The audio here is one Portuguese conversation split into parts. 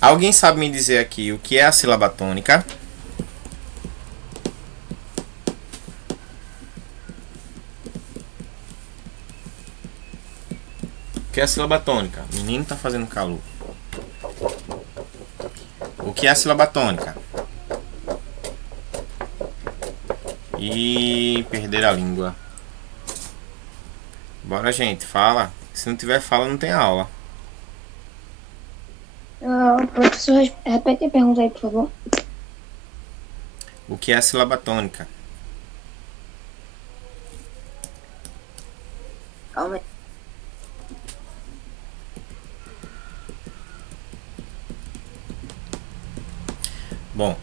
Alguém sabe me dizer aqui o que é a sílaba tônica? O que é a sílaba tônica? O menino tá fazendo calor. O que é a sílaba tônica? E perder a língua. Bora, gente, fala. Se não tiver fala, não tem aula. Professor, repete a pergunta aí, por favor. O que é a sílaba tônica? Calma aí. Bom,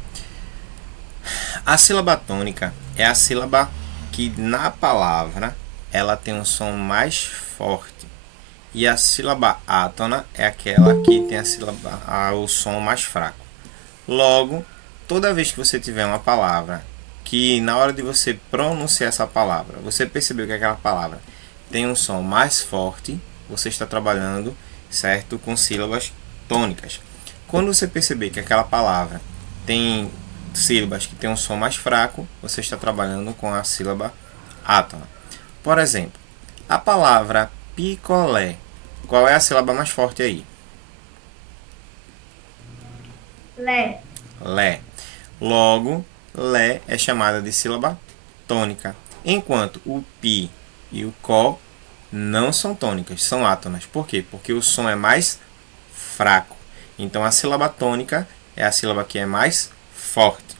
a sílaba tônica é a sílaba que na palavra ela tem um som mais forte. E a sílaba átona é aquela que tem o som mais fraco. Logo, toda vez que você tiver uma palavra que na hora de você pronunciar essa palavra, você percebeu que aquela palavra tem um som mais forte, você está trabalhando, certo, com sílabas tônicas. Quando você perceber que aquela palavra tem sílabas que tem um som mais fraco, você está trabalhando com a sílaba átona. Por exemplo, a palavra picolé. Qual é a sílaba mais forte aí? Lé. Lé. Logo, Lé é chamada de sílaba tônica, enquanto o pi e o có não são tônicas, são átonas. Por quê? Porque o som é mais fraco. Então a sílaba tônica é a sílaba que é mais forte.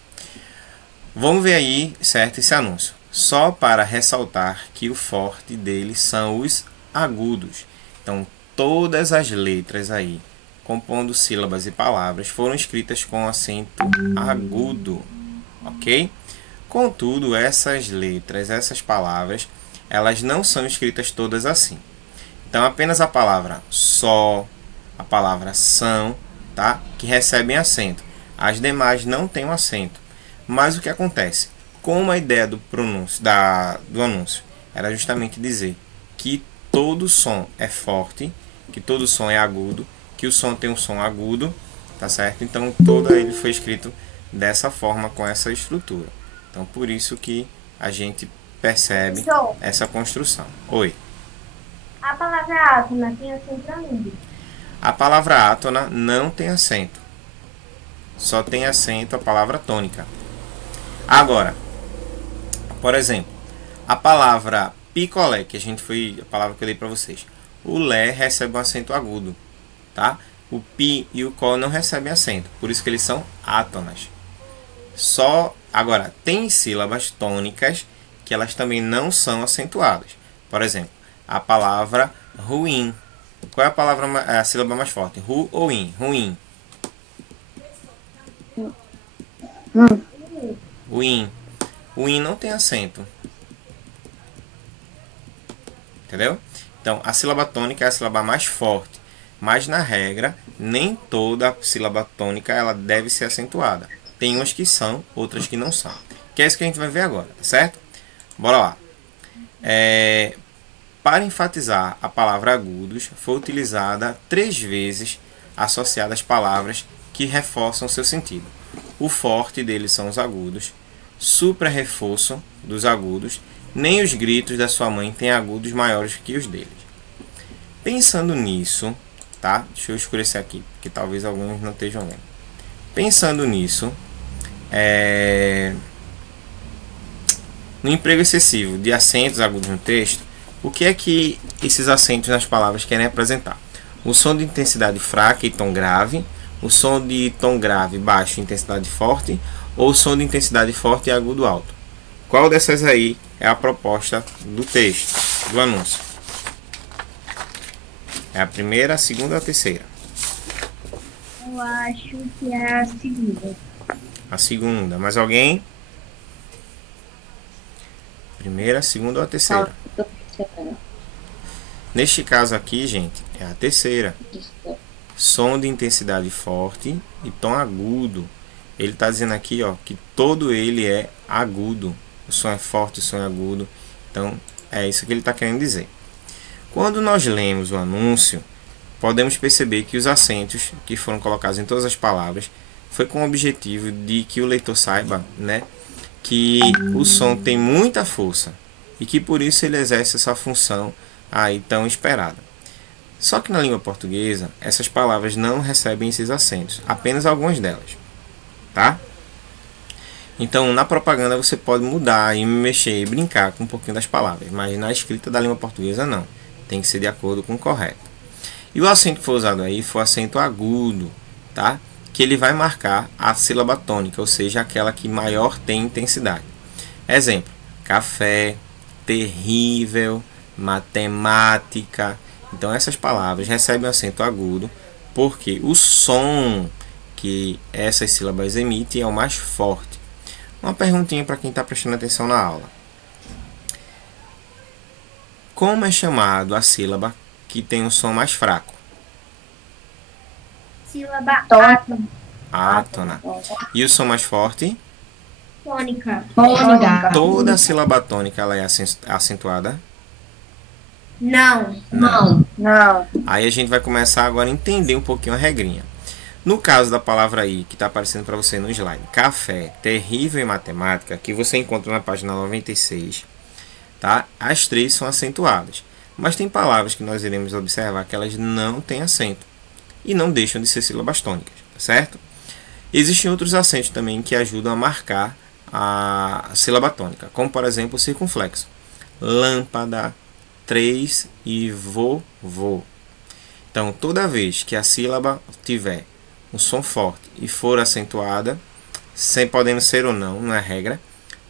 Vamos ver aí, certo, esse anúncio. Só para ressaltar que o forte dele são os agudos. Então todas as letras aí compondo sílabas e palavras foram escritas com acento agudo, ok? Contudo, essas letras, essas palavras, elas não são escritas todas assim. Então, apenas a palavra só, a palavra são, tá? Que recebem acento. As demais não têm um acento. Mas o que acontece? Como a ideia do pronúncio, do anúncio era justamente dizer que todo som é forte, que todo som é agudo, que o som tem um som agudo, tá certo? Então todo ele foi escrito dessa forma, com essa estrutura. Então por isso que a gente percebe essa construção. Oi. A palavra átona tem acento onde? A palavra átona não tem acento. Só tem acento a palavra tônica. Agora, por exemplo, a palavra picolé, que a palavra que eu dei para vocês. O lé recebe um acento agudo. Tá? O pi e o có não recebem acento, por isso que eles são átonas. Agora, tem sílabas tônicas que elas também não são acentuadas. Por exemplo, a palavra ruim. Qual é a sílaba mais forte? Ru ou in? Ruim. O in. O in não tem acento. Entendeu? Então, a sílaba tônica é a sílaba mais forte. Mas, na regra, nem toda sílaba tônica ela deve ser acentuada. Tem umas que são, outras que não são. Que é isso que a gente vai ver agora, tá certo? Bora lá. Para enfatizar a palavra agudos, foi utilizada 3 vezes associada às palavras que reforçam seu sentido. O forte deles são os agudos, supra-reforço dos agudos, nem os gritos da sua mãe têm agudos maiores que os deles. Pensando nisso, tá? Deixa eu escurecer aqui, porque talvez alguns não estejam vendo. Pensando nisso, no emprego excessivo de acentos agudos no texto, o que é que esses acentos nas palavras querem representar? O som de intensidade fraca e tom grave, o som de tom grave baixo e intensidade forte, ou o som de intensidade forte e agudo alto? Qual dessas aí é a proposta do texto, do anúncio? É a primeira, a segunda ou a terceira? Eu acho que é a segunda. A segunda. Mais alguém? Primeira, segunda ou a terceira? Neste caso aqui, gente, é a terceira. Som de intensidade forte e tom agudo. Ele está dizendo aqui, ó, que todo ele é agudo. O som é forte, o som é agudo. Então, é isso que ele está querendo dizer. Quando nós lemos o anúncio, podemos perceber que os acentos que foram colocados em todas as palavras foi com o objetivo de que o leitor saiba, né, que o som tem muita força e que por isso ele exerce essa função aí tão esperada. Só que na língua portuguesa, essas palavras não recebem esses acentos, apenas algumas delas, tá? Então, na propaganda você pode mudar e mexer e brincar com um pouquinho das palavras, mas na escrita da língua portuguesa não. Tem que ser de acordo com o correto. E o acento que foi usado aí foi o acento agudo, tá? Que ele vai marcar a sílaba tônica, ou seja, aquela que maior tem intensidade. Exemplo: café, terrível, matemática. Então essas palavras recebem acento agudo porque o som que essas sílabas emitem é o mais forte. Uma perguntinha para quem está prestando atenção na aula. Como é chamado a sílaba que tem um som mais fraco? Sílaba átona. Átona. E o som mais forte? Tônica. Toda a sílaba tônica ela é acentuada? Não. Não. Aí a gente vai começar agora a entender um pouquinho a regrinha. No caso da palavra aí, que está aparecendo para você no slide, café, terrível e matemática, que você encontra na página 96, tá? As três são acentuadas. Mas tem palavras que nós iremos observar que elas não têm acento e não deixam de ser sílabas tônicas, certo? Existem outros acentos também que ajudam a marcar a sílaba tônica, como por exemplo o circunflexo. Lâmpada, 3 e vovô. Então, toda vez que a sílaba tiver um som forte e for acentuada, sem podendo ser ou não é regra,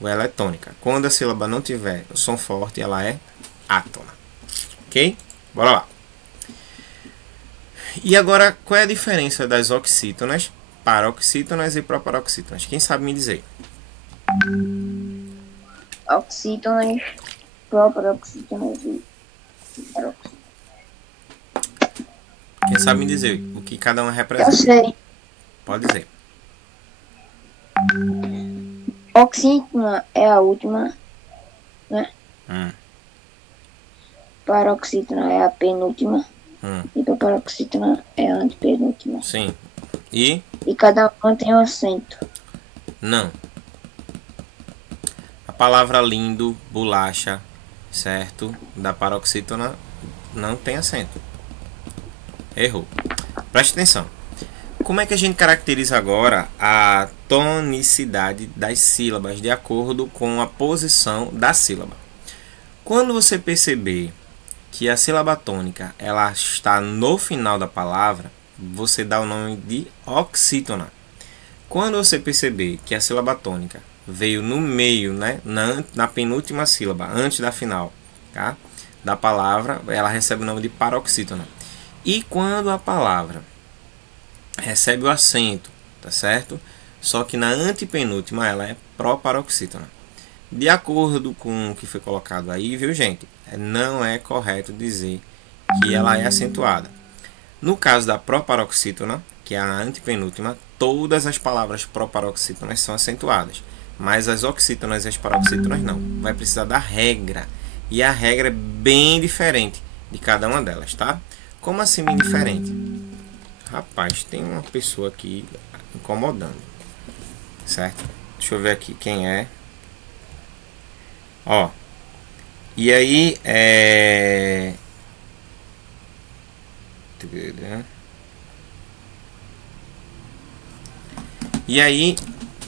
ela é tônica. Quando a sílaba não tiver o som forte, ela é átona. Ok? Bora lá. E agora, qual é a diferença das oxítonas, paroxítonas e proparoxítonas? Quem sabe me dizer? Oxítonas, proparoxítonas e paroxítonas. Quem sabe me dizer o que cada uma Eu representa? sei. Pode dizer. Oxítona é a última, né? Paroxítona é a penúltima. E proparoxítona é a antepenúltima. Sim. E? E cada uma tem um acento. Não. A palavra lindo, bolacha, certo? Da paroxítona não tem acento. Errou. Preste atenção. Como é que a gente caracteriza agora a tonicidade das sílabas de acordo com a posição da sílaba? Quando você perceber que a sílaba tônica ela está no final da palavra, você dá o nome de oxítona. Quando você perceber que a sílaba tônica veio no meio, né, na penúltima sílaba, antes da final, tá, da palavra, ela recebe o nome de paroxítona. E quando a palavra recebe o acento, tá certo? Só que na antepenúltima ela é proparoxítona. De acordo com o que foi colocado aí, viu, gente? Não é correto dizer que ela é acentuada. No caso da proparoxítona, que é a antepenúltima, todas as palavras proparoxítonas são acentuadas, mas as oxítonas e as paroxítonas não. Vai precisar da regra, e a regra é bem diferente de cada uma delas, tá? Como assim bem diferente? Rapaz, tem uma pessoa aqui incomodando, certo? Deixa eu ver aqui quem é. Ó, e aí E aí,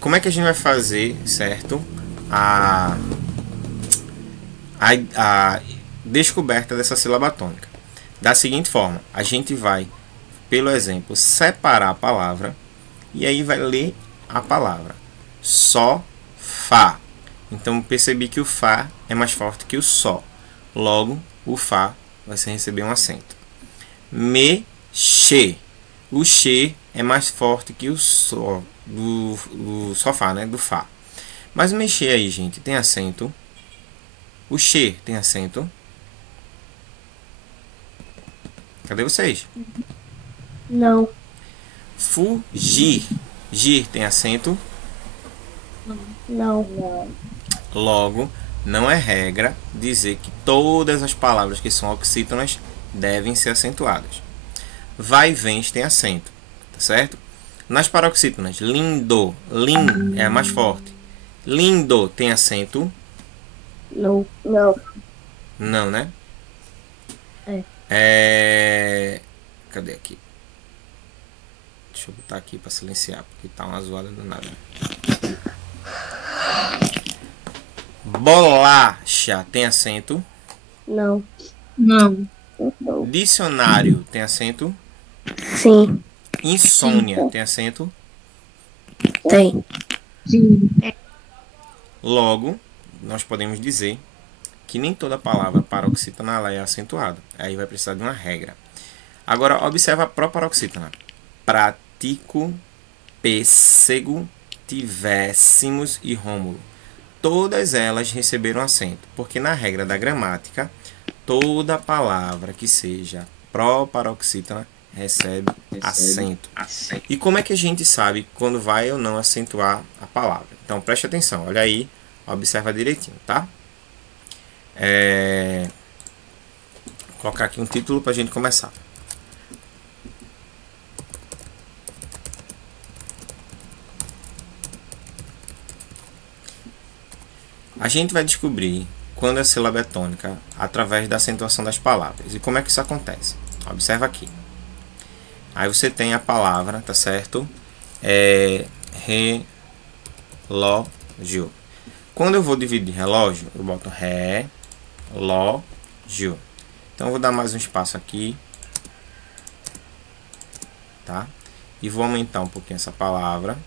como é que a gente vai fazer, certo? A descoberta dessa sílaba tônica. Da seguinte forma, a gente vai, pelo exemplo, separar a palavra e aí vai ler a palavra. Só, fá. Então percebi que o fá é mais forte que o sol. Logo, o fá vai receber um acento. Mexer. O che é mais forte que o sol do sofá, né? Do fá. Mas mexer aí, gente, tem acento. O che tem acento. Cadê vocês? Não. Fugir. Gir tem acento. Não. Logo, não é regra dizer que todas as palavras que são oxítonas devem ser acentuadas. vai e vens tem acento, tá certo? Nas paroxítonas, lindo, lin é a mais forte. Lindo tem acento? Não. Não. Não, né? Cadê aqui? Deixa eu botar aqui para silenciar, porque tá uma zoada do nada. Bolacha tem acento? Não. Não. Dicionário tem acento? Sim. Insônia tem acento? Tem. Sim. Logo, nós podemos dizer que nem toda palavra paroxítona ela é acentuada. Aí vai precisar de uma regra. Agora, observa a proparoxítona. Pratico, pêssego, tivéssemos e Rômulo. Todas elas receberam acento, porque na regra da gramática, toda palavra que seja proparoxítona recebe acento. E como é que a gente sabe quando vai ou não acentuar a palavra? Então preste atenção, olha aí, observa direitinho, tá? Vou colocar aqui um título para a gente começar. A gente vai descobrir quando a sílaba é tônica através da acentuação das palavras. E como é que isso acontece? Observa aqui. Aí você tem a palavra, tá certo? Relógio. Quando eu vou dividir relógio, eu boto relógio. Então eu vou dar mais um espaço aqui, tá? E vou aumentar um pouquinho essa palavra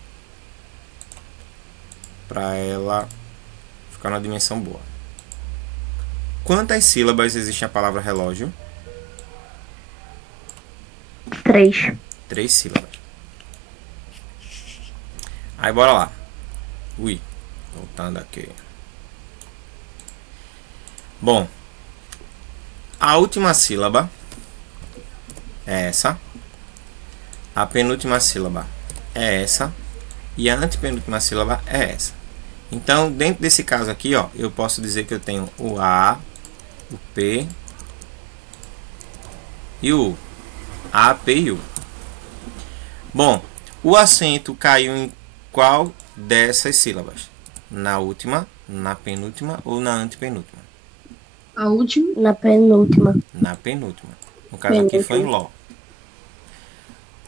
para ela ficar numa dimensão boa. Quantas sílabas existe a palavra relógio? 3. 3 sílabas. Aí bora lá. Ui, voltando aqui. Bom, a última sílaba é essa. A penúltima sílaba é essa. E a antepenúltima sílaba é essa. Então, dentro desse caso aqui, ó, eu posso dizer que eu tenho o A, o P e o U. A, P e U. Bom, o acento caiu em qual dessas sílabas? Na última, na penúltima ou na antepenúltima? A última. Na penúltima. Na penúltima. No caso aqui foi em Ló.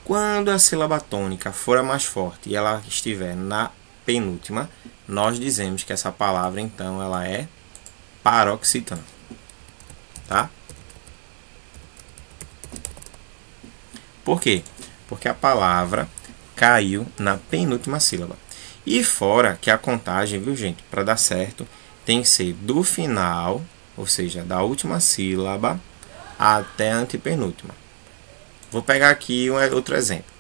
Quando a sílaba tônica for a mais forte e ela estiver na penúltima, nós dizemos que essa palavra, então, ela é paroxítona. Tá? Por quê? Porque a palavra caiu na penúltima sílaba. E fora que a contagem, viu, gente, para dar certo, tem que ser do final, ou seja, da última sílaba até a antepenúltima. Vou pegar aqui outro exemplo.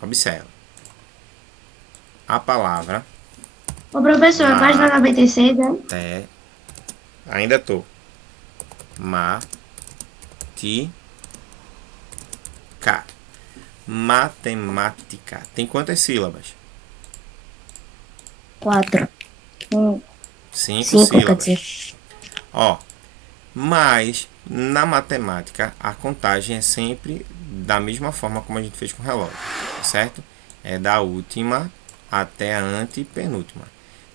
Observa. A palavra... Ô, professor, a página 96, né? Ainda tô. Matemática. Tem quantas sílabas? 4. 5 5, quer sílabas. dizer. Ó, mas na matemática a contagem é sempre da mesma forma como a gente fez com o relógio, certo? É da última até a antepenúltima.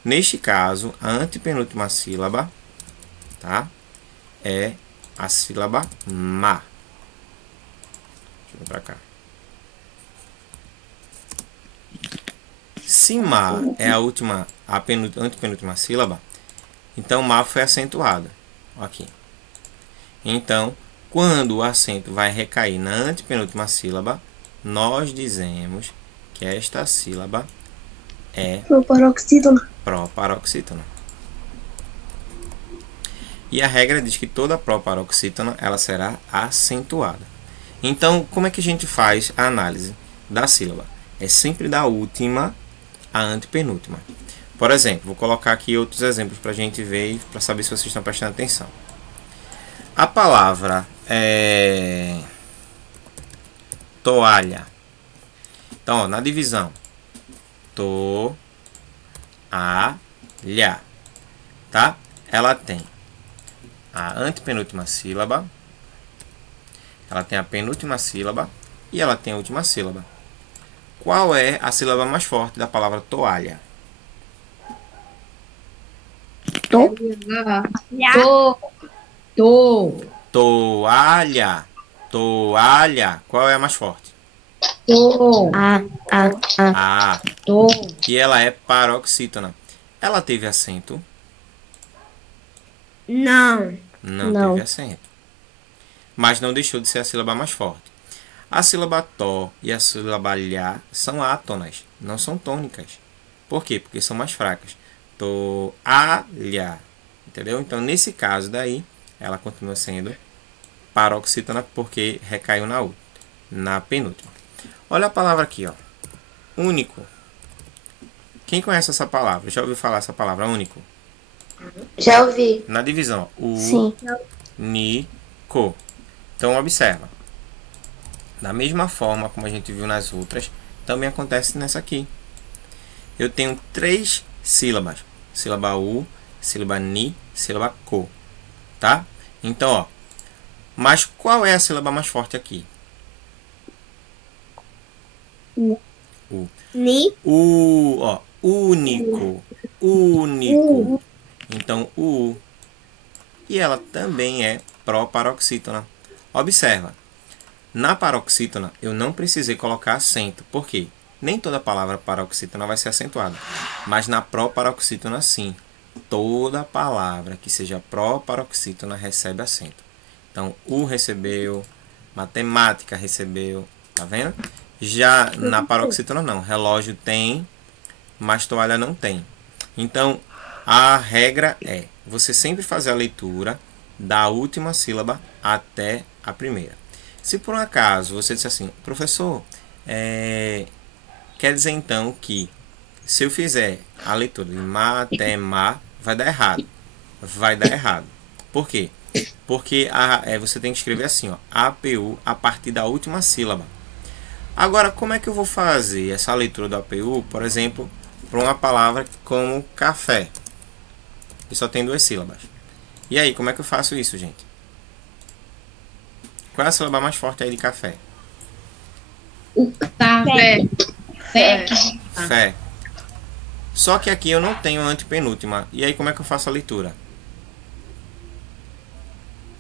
Neste caso, a antepenúltima sílaba, tá? É a sílaba ma. Deixa eu vir pra cá. Se ma é a última, a antepenúltima sílaba, então ma foi acentuada. Aqui. Então, quando o acento vai recair na antepenúltima sílaba, nós dizemos que esta sílaba é proparoxítona. E a regra diz que toda proparoxítona ela será acentuada. Então, como é que a gente faz a análise da sílaba? É sempre da última à antepenúltima. Por exemplo, vou colocar aqui outros exemplos para a gente ver, para saber se vocês estão prestando atenção. A palavra toalha. Então, ó, na divisão, toalha, tá? Ela tem a antepenúltima sílaba, Ela tem a penúltima sílaba e ela tem a última sílaba. Qual é a sílaba mais forte da palavra toalha? Tô. Toalha. Toalha. Qual é a mais forte? A. E ela é paroxítona. Ela teve acento? Não. Não teve acento. Mas não deixou de ser a sílaba mais forte. A sílaba to e a sílaba lha são átonas, não são tônicas. Por quê? Porque são mais fracas. Toalha. Entendeu? Então, nesse caso daí, ela continua sendo paroxítona porque recaiu na penúltima. Olha a palavra aqui, ó. Único. Quem conhece essa palavra? Já ouviu falar essa palavra único? Já ouvi. Na divisão, Sim. único. Então, observa. Da mesma forma como a gente viu nas outras, também acontece nessa aqui. Eu tenho 3 sílabas. Sílaba U, sílaba NI, sílaba CO. Tá? Então, ó. Mas qual é a sílaba mais forte aqui? U. U. Ni. U, ó. Único. Único. Então, U. E ela também é proparoxítona. Observa. Na paroxítona, eu não precisei colocar acento. Por quê? Nem toda palavra paroxítona vai ser acentuada. Mas na proparoxítona, sim. Toda palavra que seja proparoxítona recebe acento. Então, U recebeu, matemática recebeu. Tá vendo? Já na paroxítona, não. Relógio tem, mas toalha não tem. Então, a regra é você sempre fazer a leitura da última sílaba até a primeira. Se por um acaso você disser assim, professor, quer dizer então que se eu fizer a leitura de matema, vai dar errado. Vai dar errado. Por quê? Porque você tem que escrever assim, ó, APU a partir da última sílaba. Agora, como é que eu vou fazer essa leitura do APU, por exemplo, para uma palavra como café, que só tem 2 sílabas? E aí, como é que eu faço isso, gente? Qual é a sílaba mais forte aí de café? O café. Fé. Só que aqui eu não tenho a antepenúltima. E aí, como é que eu faço a leitura?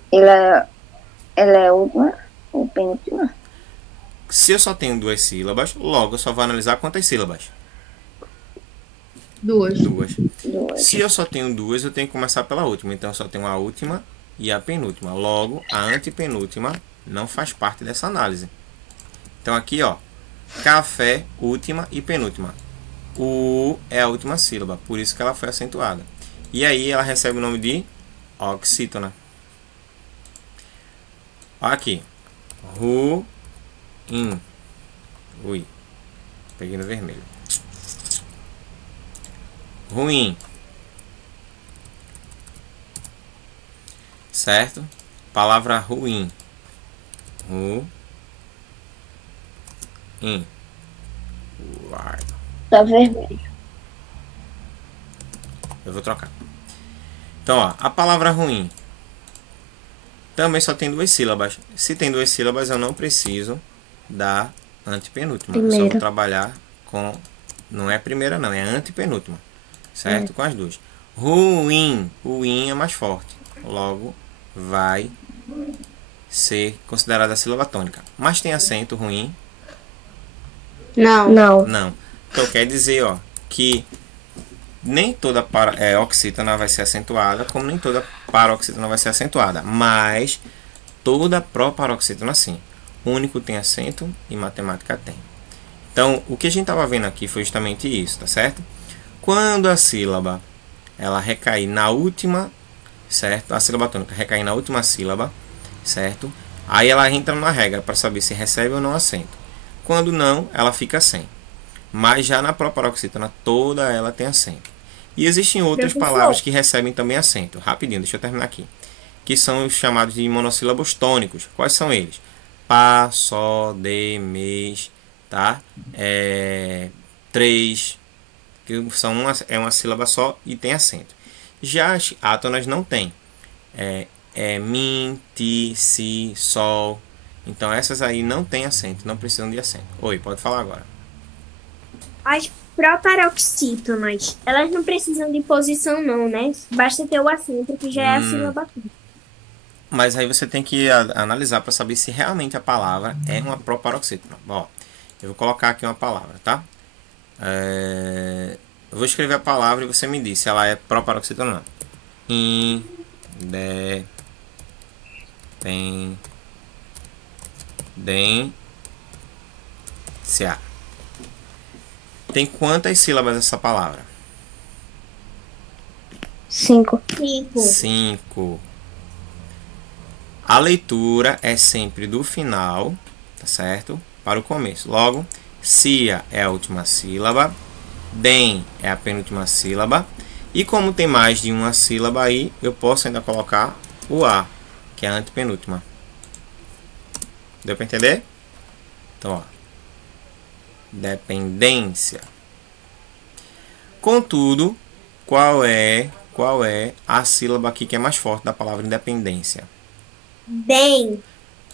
Ela é última ou penúltima? Se eu só tenho 2 sílabas, logo eu só vou analisar quantas sílabas? 2. 2. Se eu só tenho 2, eu tenho que começar pela última. Então, eu só tenho a última e a penúltima. Logo, a antepenúltima não faz parte dessa análise. Então, aqui, ó, café, última e penúltima. O é a última sílaba, por isso que ela foi acentuada. E aí, ela recebe o nome de oxítona. Ó aqui. Ruim. Ui. Peguei no vermelho. Ruim. Certo? Palavra ruim. Ruim. Tá vermelho. Eu vou trocar. Então, ó, a palavra ruim também só tem 2 sílabas. Se tem 2 sílabas, eu não preciso da antepenúltima. Eu só vou trabalhar com... Não é a primeira, não. É a antepenúltima. Certo? Com as 2. Ruim. O in é mais forte. Logo, vai ser considerada a sílaba tônica. Mas tem acento ruim? Não. Não. Então, quer dizer, ó, que nem toda oxítona vai ser acentuada, como nem toda paroxítona vai ser acentuada. Mas toda proparoxítona sim. Único tem acento e matemática tem. Então, o que a gente estava vendo aqui foi justamente isso, tá certo? Quando a sílaba ela recair na última, certo? A sílaba tônica recair na última sílaba, certo? Aí ela entra numa regra para saber se recebe ou não acento. Quando não, ela fica sem. Mas já na proparoxítona, toda ela tem acento. E existem outras palavras que recebem também acento. Rapidinho, deixa eu terminar aqui. Que são os chamados de monossílabos tônicos. Quais são eles? Pá, só, de, mês, tá? 3, que são uma sílaba só e tem acento. Já as átonas não tem. Min, ti, si, sol. Então essas aí não tem acento, não precisam de acento. Oi, pode falar agora. As proparoxítonas, elas não precisam de posição não, né? Basta ter o acento que já é a sílaba. Mas aí você tem que analisar para saber se realmente a palavra é uma proparoxítona. Ó, eu vou colocar aqui uma palavra, tá? Eu vou escrever a palavra e você me diz se ela é proparoxítona ou não. Independência. Tem quantas sílabas essa palavra? 5. 5. A leitura é sempre do final, tá certo? Para o começo. Logo, cia é a última sílaba, dem é a penúltima sílaba. E como tem mais de uma sílaba aí, eu posso ainda colocar o a, que é a antepenúltima. Deu para entender? Então, ó. Dependência. Contudo, qual é a sílaba aqui que é mais forte da palavra independência? Dem.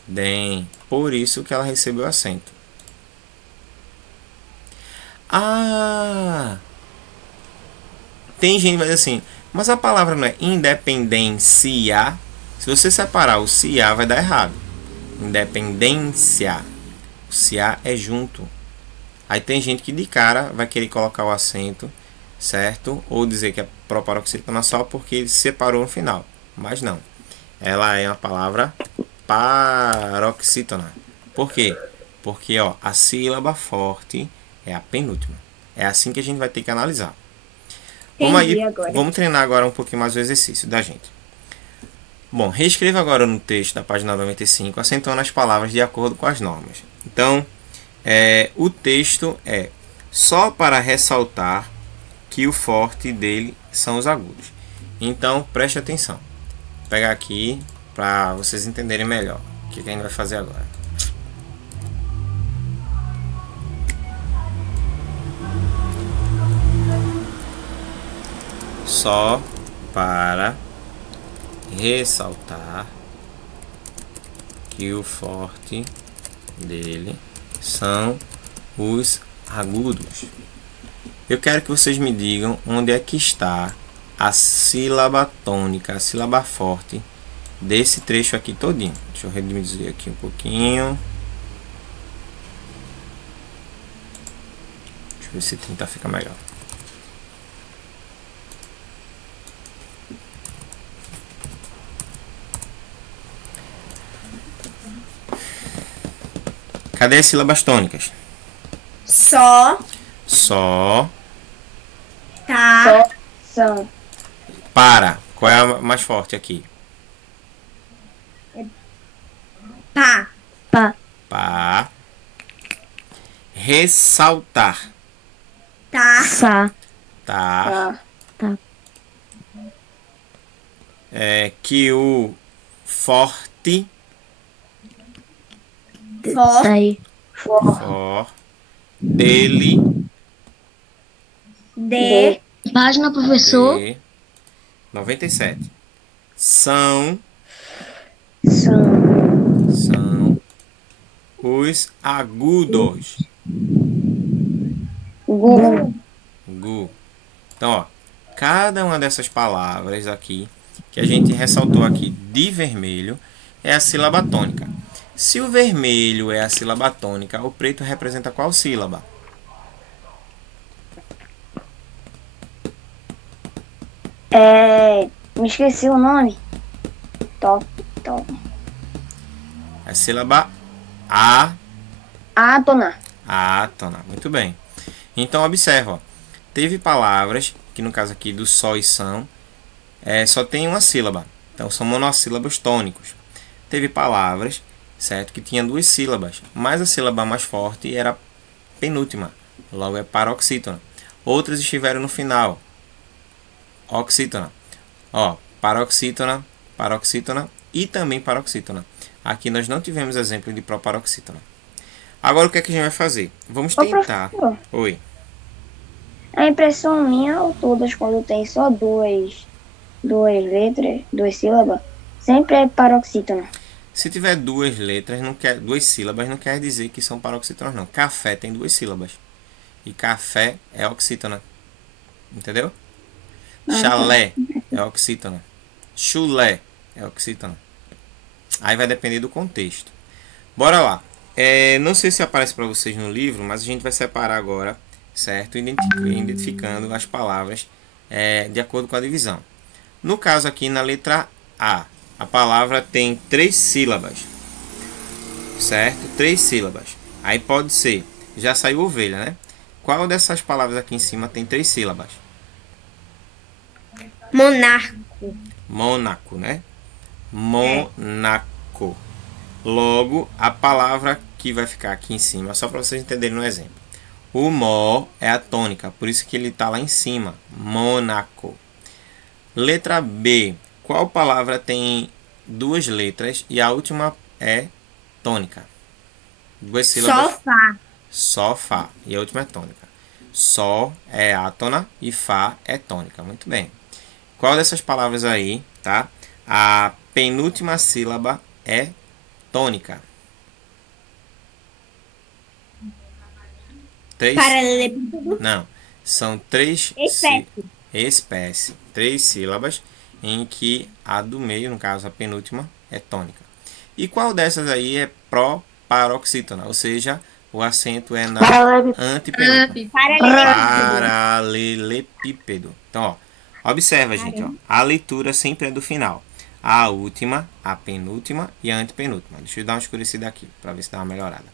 Dem. Por isso que ela recebeu acento. Ah! Tem gente que vai dizer assim, mas a palavra não é independência. Se você separar o cia, vai dar errado. Independência. O cia é junto. Aí tem gente que de cara vai querer colocar o acento, certo? Ou dizer que é proparoxítona só porque ele separou no final. Mas não. Ela é uma palavra paroxítona. Por quê? Porque ó, a sílaba forte é a penúltima. É assim que a gente vai ter que analisar. Vamos treinar agora um pouquinho mais o exercício da gente. Bom, reescreva agora no texto da página 95, acentuando as palavras de acordo com as normas. Então, o texto é só para ressaltar que o forte dele são os agudos. Então, preste atenção. Vou pegar aqui para vocês entenderem melhor o que a gente vai fazer agora. Só para ressaltar que o forte dele são os agudos. Eu quero que vocês me digam onde é que está a sílaba tônica, a sílaba forte desse trecho aqui todinho. Deixa eu reduzir aqui um pouquinho. Deixa eu ver se 30 fica melhor. Cadê as sílabas tônicas? Só. Tá. São. Para. Qual é a mais forte aqui? Pá. Pá. Ressaltar. Tá. Tá. Tá. Que o forte. For. Dele. De. Página, professor. De 97. São os agudos. Gu. Então, ó, cada uma dessas palavras aqui, que a gente ressaltou aqui de vermelho, é a sílaba tônica. Se o vermelho é a sílaba tônica, o preto representa qual sílaba? Me esqueci o nome. Top. A sílaba A. Átona. Átona, muito bem. Então, observa, ó, teve palavras, que no caso aqui do só e são, só tem uma sílaba. Então, são monossílabos tônicos. Teve palavras, certo, que tinha duas sílabas, mas a sílaba mais forte era a penúltima, logo é paroxítona. Outras estiveram no final, oxítona. Ó, paroxítona e também paroxítona. Aqui nós não tivemos exemplo de proparoxítona. Agora o que é que a gente vai fazer? Vamos tentar. Oi. A impressão minha, ou todas, quando tem só duas letras, duas sílabas, sempre é paroxítona. Se tiver duas letras, duas sílabas, não quer dizer que são paroxítonas, não. Café tem duas sílabas. E café é oxítona. Entendeu? Chalé é oxítona. Chulé é oxítona. Aí vai depender do contexto. Bora lá. Não sei se aparece para vocês no livro, mas a gente vai separar agora, certo? Identificando as palavras de acordo com a divisão. No caso aqui, na letra A palavra tem 3 sílabas, certo? 3 sílabas. Aí pode ser, já saiu ovelha, né? Qual dessas palavras aqui em cima tem 3 sílabas? Monarco. Mônaco, né? Mônaco. Logo, a palavra que vai ficar aqui em cima, só para vocês entenderem no exemplo. O mó é a tônica, por isso que ele está lá em cima. Mônaco. Letra B. Qual palavra tem 2 letras e a última é tônica? 2 sílabas. Sofá. Sofá. E a última é tônica. Sol é átona e Fá é tônica. Muito bem. Qual dessas palavras aí, tá? A penúltima sílaba é tônica. 3. Paralelepípedo. Não. São 3 espécie. 3 sílabas em que a do meio, no caso a penúltima, é tônica. E qual dessas aí é proparoxítona? Ou seja, o acento é na antepenúltima. Paralelepípedo. Então, ó, observa, gente. Ó, a leitura sempre é do final. A última, a penúltima e a antepenúltima. Deixa eu dar uma escurecida aqui, para ver se dá uma melhorada.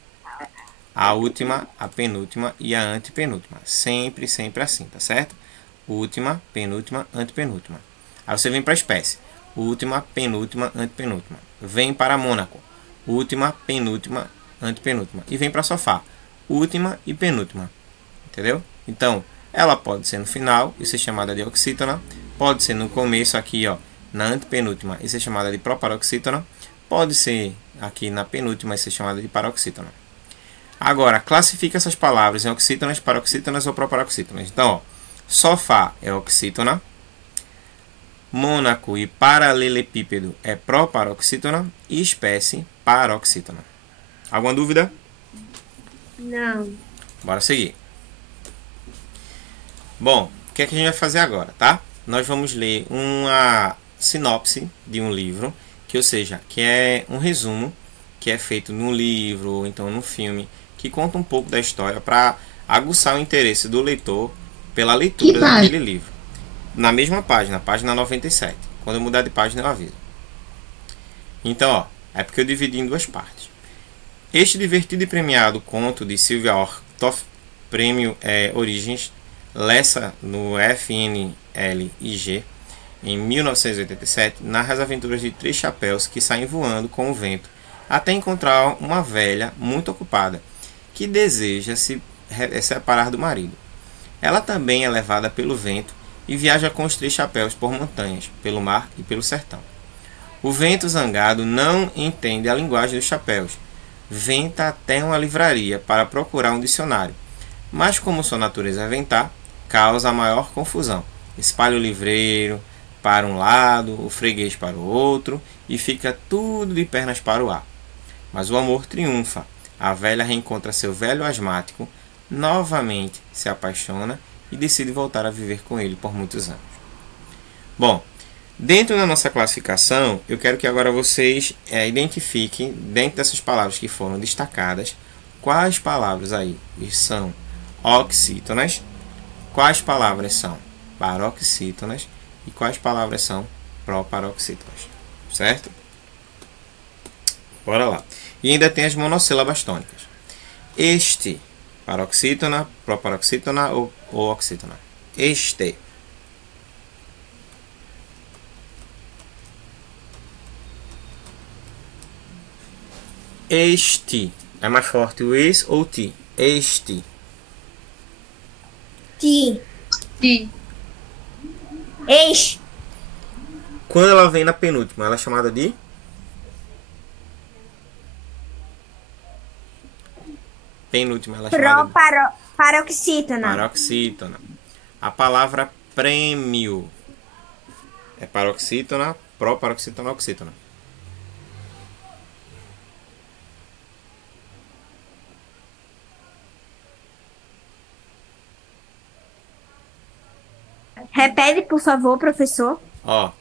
A última, a penúltima e a antepenúltima. Sempre, sempre assim, tá certo? Última, penúltima, antepenúltima. Aí você vem para a espécie. Última, penúltima, antepenúltima. Vem para Mônaco. Última, penúltima, antepenúltima. E vem para sofá. Última e penúltima. Entendeu? Então, ela pode ser no final e ser chamada de oxítona. Pode ser no começo aqui, ó, na antepenúltima e ser chamada de proparoxítona. Pode ser aqui na penúltima e ser chamada de paroxítona. Agora, classifica essas palavras em oxítonas, paroxítonas ou proparoxítonas. Então, ó, sofá é oxítona. Mônaco e paralelepípedo é proparoxítona e espécie paroxítona. Alguma dúvida? Não. Bora seguir. Bom, o que é que a gente vai fazer agora, tá? Nós vamos ler uma sinopse de um livro, que é um resumo que é feito num livro ou então num filme, que conta um pouco da história para aguçar o interesse do leitor pela leitura daquele livro. Na mesma página, página 97. Quando eu mudar de página, eu aviso. Então, ó, é porque eu dividi em 2 partes. Este divertido e premiado conto de Sylvia Ortoff, prêmio Origens, Lessa no FNLIG, em 1987, narra as aventuras de 3 chapéus que saem voando com o vento até encontrar uma velha muito ocupada, que deseja se separar do marido. Ela também é levada pelo vento e viaja com os 3 chapéus por montanhas, pelo mar e pelo sertão. O vento zangado não entende a linguagem dos chapéus. Venta até uma livraria para procurar um dicionário, mas como sua natureza é ventar, causa a maior confusão. Espalha o livreiro para um lado, o freguês para o outro e fica tudo de pernas para o ar. Mas o amor triunfa. A velha reencontra seu velho asmático, novamente se apaixona e decide voltar a viver com ele por muitos anos. Bom, dentro da nossa classificação, eu quero que agora vocês identifiquem, dentro dessas palavras que foram destacadas, quais palavras aí são oxítonas, quais palavras são paroxítonas e quais palavras são proparoxítonas. Certo? Bora lá. E ainda tem as monossílabas tônicas. Este, paroxítona, proparoxítona ou oxítona. Este. Este. É mais forte o es ou ti? Este. Ti. Ti. Ex. Quando ela vem na penúltima, ela é chamada de? Penúltima, ela é chamada de? Paroxítona. Paroxítona. A palavra prêmio é paroxítona, proparoxítona, oxítona. Repete, por favor, professor. Ó,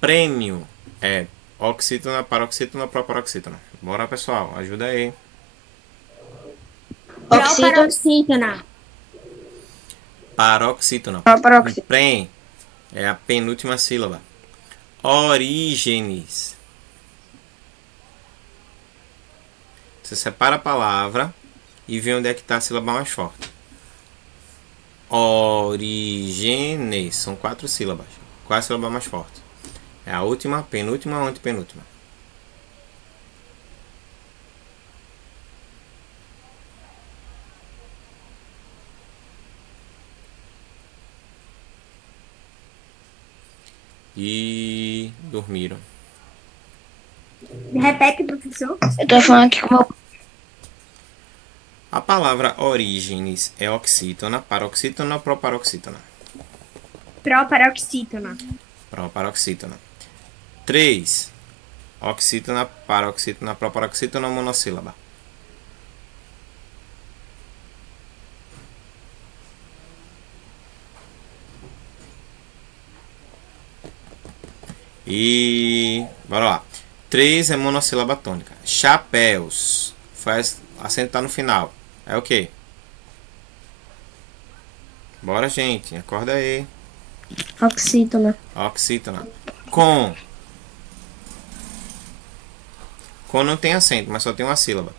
prêmio é oxítona, paroxítona, proparoxítona. Bora, pessoal, ajuda aí. Proparoxítona. Paroxítona. Proparoxítona. Prem é a penúltima sílaba. Orígenes. Você separa a palavra e vê onde é que está a sílaba mais forte. Orígenes. São 4 sílabas. Qual é a sílaba mais forte? É a última, penúltima ou antepenúltima? E dormiram. Repete, professor. Eu tô falando aqui com o meu... A palavra orígenes é oxítona, paroxítona ou proparoxítona? Proparoxítona. Proparoxítona. 3. Oxítona, paroxítona, proparoxítona ou monossílaba? E bora lá. 3 é monossílaba tônica. Chapéus. Faz acento tá no final. É o quê? Bora, gente. Acorda aí. Oxítona. Oxítona. Com. Com não tem acento, mas só tem uma sílaba.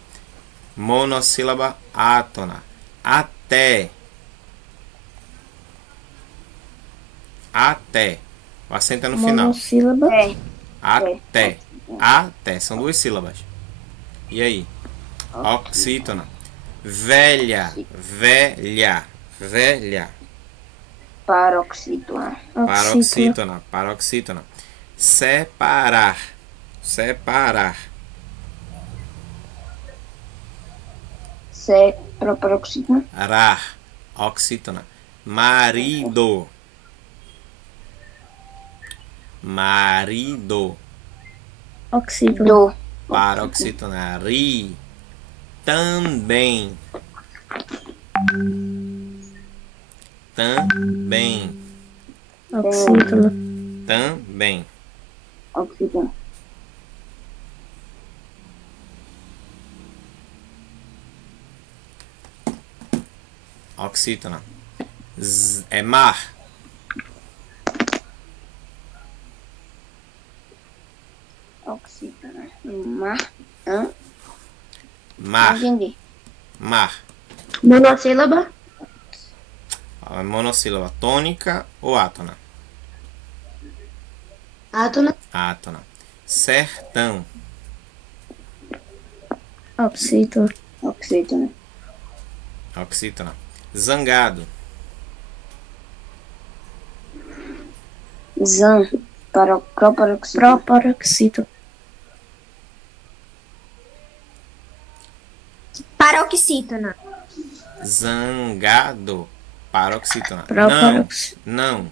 Monossílaba átona. Até. Até. O acento é no final. Monossílaba. Até. Até. São 2 sílabas. E aí? Oxítona. Velha. Velha. Velha. Paroxítona. Paroxítona. Paroxítona. Separar. Separar. Proparoxítona. Rar. Oxítona. Marido. Marido. Oxítona. Do. Paroxítona. Ri. Também. Também. Oxítona. Também. Oxítona. Oxítona. É mar. Oxítona. Mar. Hã? Mar. Não entendi. Mar. Monossílaba. A monossílaba tônica ou átona? Átona. Átona. Sertão. Oxítona. Oxítona. Oxítona. Zangado. Zan. Proparoxítona. Proparoxítona. Paroxítona. Zangado. Paroxítona. Não. Proparoxítona. Não.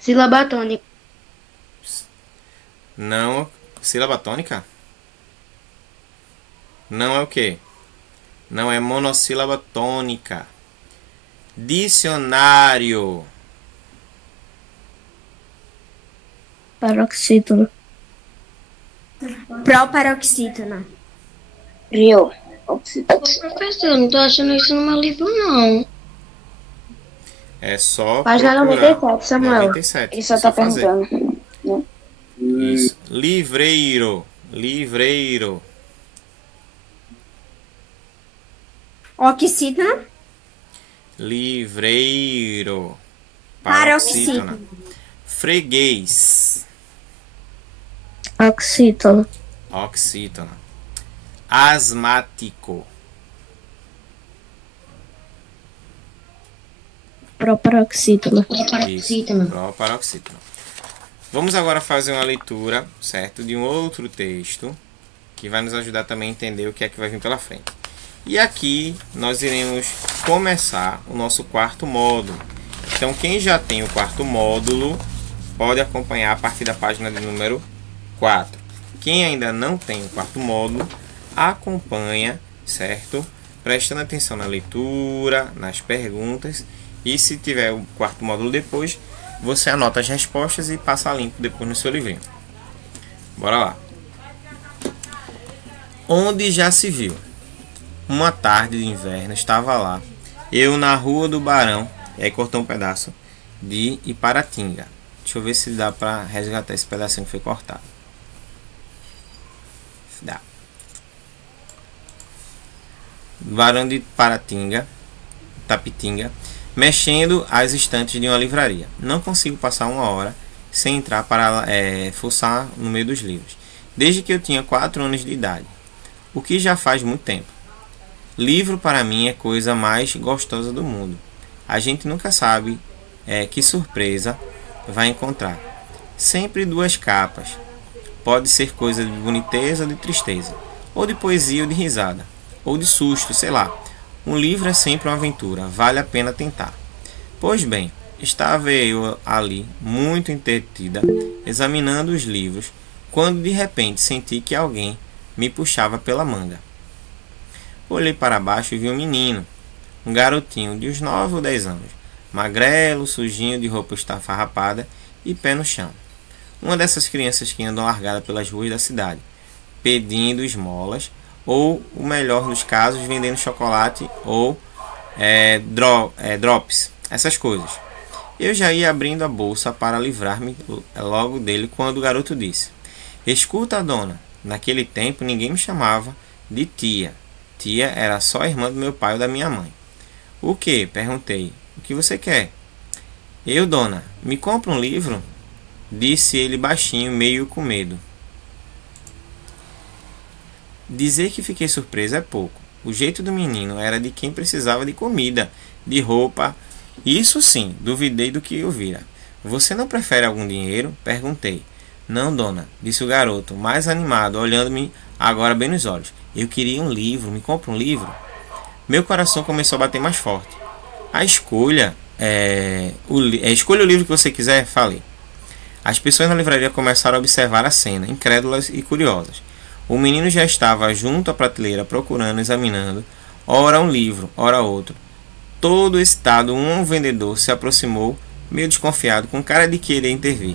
Sílaba tônica. Não. Sílaba tônica? Não é o quê? Não é monossílaba tônica. Dicionário. Paroxítona. Proparoxítona. Rio. Oxítona. Professor, eu não tô achando isso no meu livro, não. É só Página procurar. 97, Samuel. 97. Ele só é tá fazer. perguntando. Né? Isso. Livreiro. Livreiro. Oxítona. Livreiro. Paroxítona. Freguês. Oxítona. Oxítona. Asmático. Proparoxítona. Isso. Proparoxítona. Vamos agora fazer uma leitura, certo, de um outro texto que vai nos ajudar também a entender o que é que vai vir pela frente. E aqui nós iremos começar o nosso quarto módulo. Então, quem já tem o quarto módulo pode acompanhar a partir da página de número 4. Quem ainda não tem o quarto módulo, acompanha, certo? prestando atenção na leitura, nas perguntas, e se tiver o quarto módulo depois, você anota as respostas e passa limpo depois no seu livrinho. Bora lá. Onde já se viu? Uma tarde de inverno, estava lá, eu na Rua do Barão, e aí cortou um pedaço, de Iparatinga. Deixa eu ver se dá para resgatar esse pedacinho que foi cortado. Dá. Barão de Iparatinga, Tapitinga, mexendo as estantes de uma livraria. Não consigo passar uma hora sem entrar para fuçar no meio dos livros. Desde que eu tinha 4 anos de idade, o que já faz muito tempo. Livro para mim é a coisa mais gostosa do mundo. A gente nunca sabe que surpresa vai encontrar. Sempre 2 capas. Pode ser coisa de boniteza ou de tristeza, ou de poesia ou de risada, ou de susto, sei lá. Um livro é sempre uma aventura, vale a pena tentar. Pois bem, estava eu ali, muito entretida, examinando os livros, quando de repente senti que alguém me puxava pela manga. Olhei para baixo e vi um menino, um garotinho de uns 9 ou 10 anos, magrelo, sujinho, de roupa estafarrapada e pé no chão. Uma dessas crianças que andam largada pelas ruas da cidade, pedindo esmolas, ou, o melhor dos casos, vendendo chocolate ou drops, essas coisas. Eu já ia abrindo a bolsa para livrar-me logo dele quando o garoto disse: "Escuta, dona, naquele tempo ninguém me chamava de tia. Tia era só a irmã do meu pai ou da minha mãe." "O que?" perguntei. "O que você quer?" "Eu, dona, me compra um livro?" disse ele baixinho, meio com medo. Dizer que fiquei surpreso é pouco. O jeito do menino era de quem precisava de comida, de roupa. Isso sim, duvidei do que ouvira. "Você não prefere algum dinheiro?" perguntei. "Não, dona", disse o garoto, mais animado, olhando-me agora bem nos olhos. "Eu queria um livro, me compra um livro?" Meu coração começou a bater mais forte. Escolha o livro que você quiser", falei. As pessoas na livraria começaram a observar a cena, incrédulas e curiosas. O menino já estava junto à prateleira procurando, examinando, ora um livro, ora outro. Todo excitado, um vendedor se aproximou, meio desconfiado, com cara de querer intervir.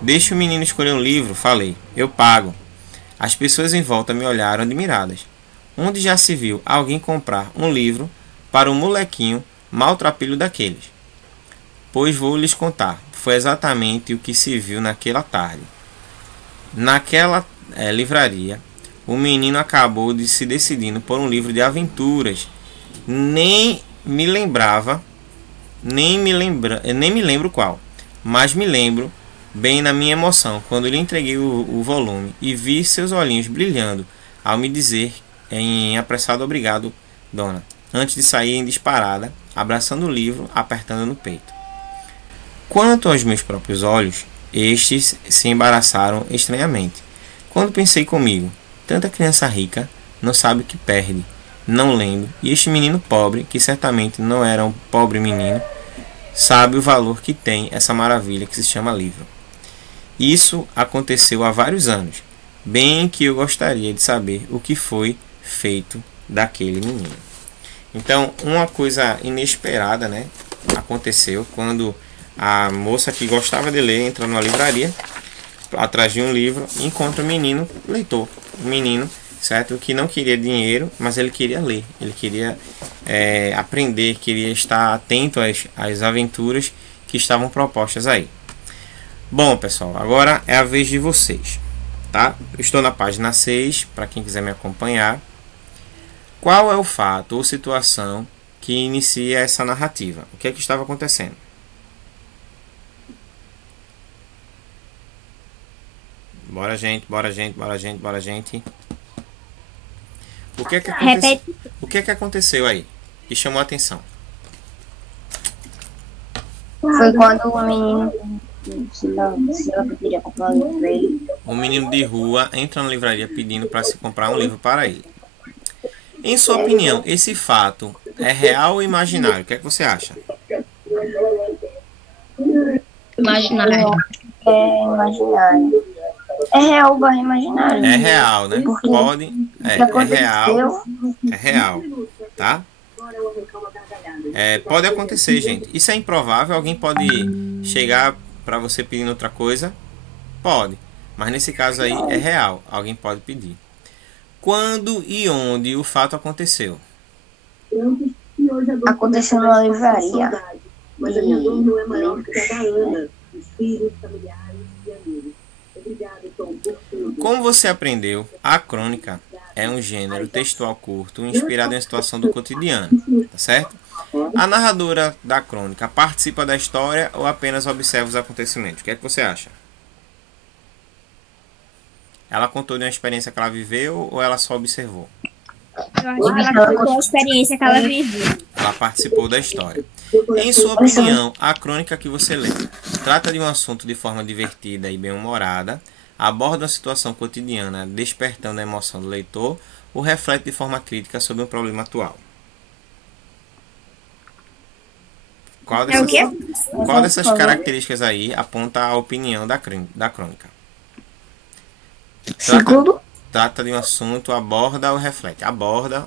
"Deixe o menino escolher um livro", falei. "Eu pago." As pessoas em volta me olharam admiradas. Onde já se viu alguém comprar um livro para um molequinho maltrapilho daqueles? Pois vou lhes contar. Foi exatamente o que se viu naquela tarde. Naquela livraria, o menino acabou de se decidindo por um livro de aventuras. Nem me lembro qual, mas me lembro bem na minha emoção quando lhe entreguei o volume e vi seus olhinhos brilhando ao me dizer em apressado "Obrigado, dona", antes de sair em disparada, abraçando o livro, apertando no peito. Quanto aos meus próprios olhos, estes se embaraçaram estranhamente. Quando pensei comigo, tanta criança rica não sabe o que perde, não lendo, e este menino pobre, que certamente não era um pobre menino, sabe o valor que tem essa maravilha que se chama livro. Isso aconteceu há vários anos, bem que eu gostaria de saber o que foi feito daquele menino. Então, uma coisa inesperada, né, aconteceu quando a moça que gostava de ler entra numa livraria atrás de um livro e encontra um menino leitor, um menino, certo, que não queria dinheiro, mas ele queria ler, ele queria aprender, queria estar atento às aventuras que estavam propostas aí. Bom, pessoal, agora é a vez de vocês, tá? Eu estou na página 6, para quem quiser me acompanhar. Qual é o fato ou situação que inicia essa narrativa? O que é que estava acontecendo? Bora, gente, bora, gente, bora, gente, bora, gente. O que é que aconteceu aí que chamou a atenção? Foi quando o menino se ela queria comprar um livro pra ele. Um menino de rua entra na livraria pedindo para se comprar um livro para ele. Em sua opinião, esse fato é real ou imaginário? O que é que você acha? Imaginário. É imaginário. É real barra imaginário. É real, né? Porque Pode. É real. aconteceu. É real. tá? Pode acontecer, gente. Isso é improvável. Alguém pode chegar para você pedindo outra coisa? Pode. Mas nesse caso aí é real. Alguém pode pedir. Quando e onde o fato aconteceu? Aconteceu numa livraria. Mas a minha dor não é maior que a da Ana. Os filhos, familiares e amigos. Obrigada, Tom, por tudo. Como você aprendeu, a crônica é um gênero textual curto inspirado em uma situação do cotidiano, tá certo? A narradora da crônica participa da história ou apenas observa os acontecimentos? O que é que você acha? Ela contou de uma experiência que ela viveu ou ela só observou? Eu acho que ela contou a experiência que ela viveu. Ela participou da história. Em sua opinião, a crônica que você lê trata de um assunto de forma divertida e bem-humorada, aborda uma situação cotidiana despertando a emoção do leitor ou reflete de forma crítica sobre um problema atual? Qual dessas características aí aponta a opinião da crônica? Trata de um assunto, aborda ou reflete? Aborda,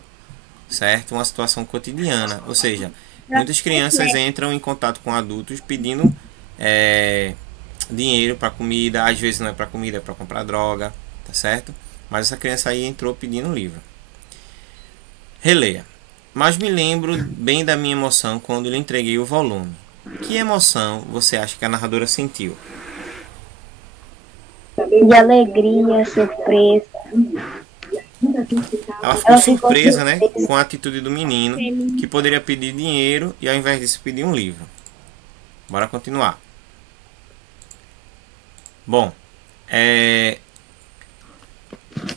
certo? Uma situação cotidiana. Ou seja, muitas crianças entram em contato com adultos pedindo dinheiro para comida. Às vezes não é para comida, é para comprar droga, tá certo? Mas essa criança aí entrou pedindo um livro. Releia. Mas me lembro bem da minha emoção quando lhe entreguei o volume. Que emoção você acha que a narradora sentiu? De alegria, surpresa. Ela ficou surpresa, né, com a atitude do menino, que poderia pedir dinheiro e ao invés disso pedir um livro. Bora continuar. Bom,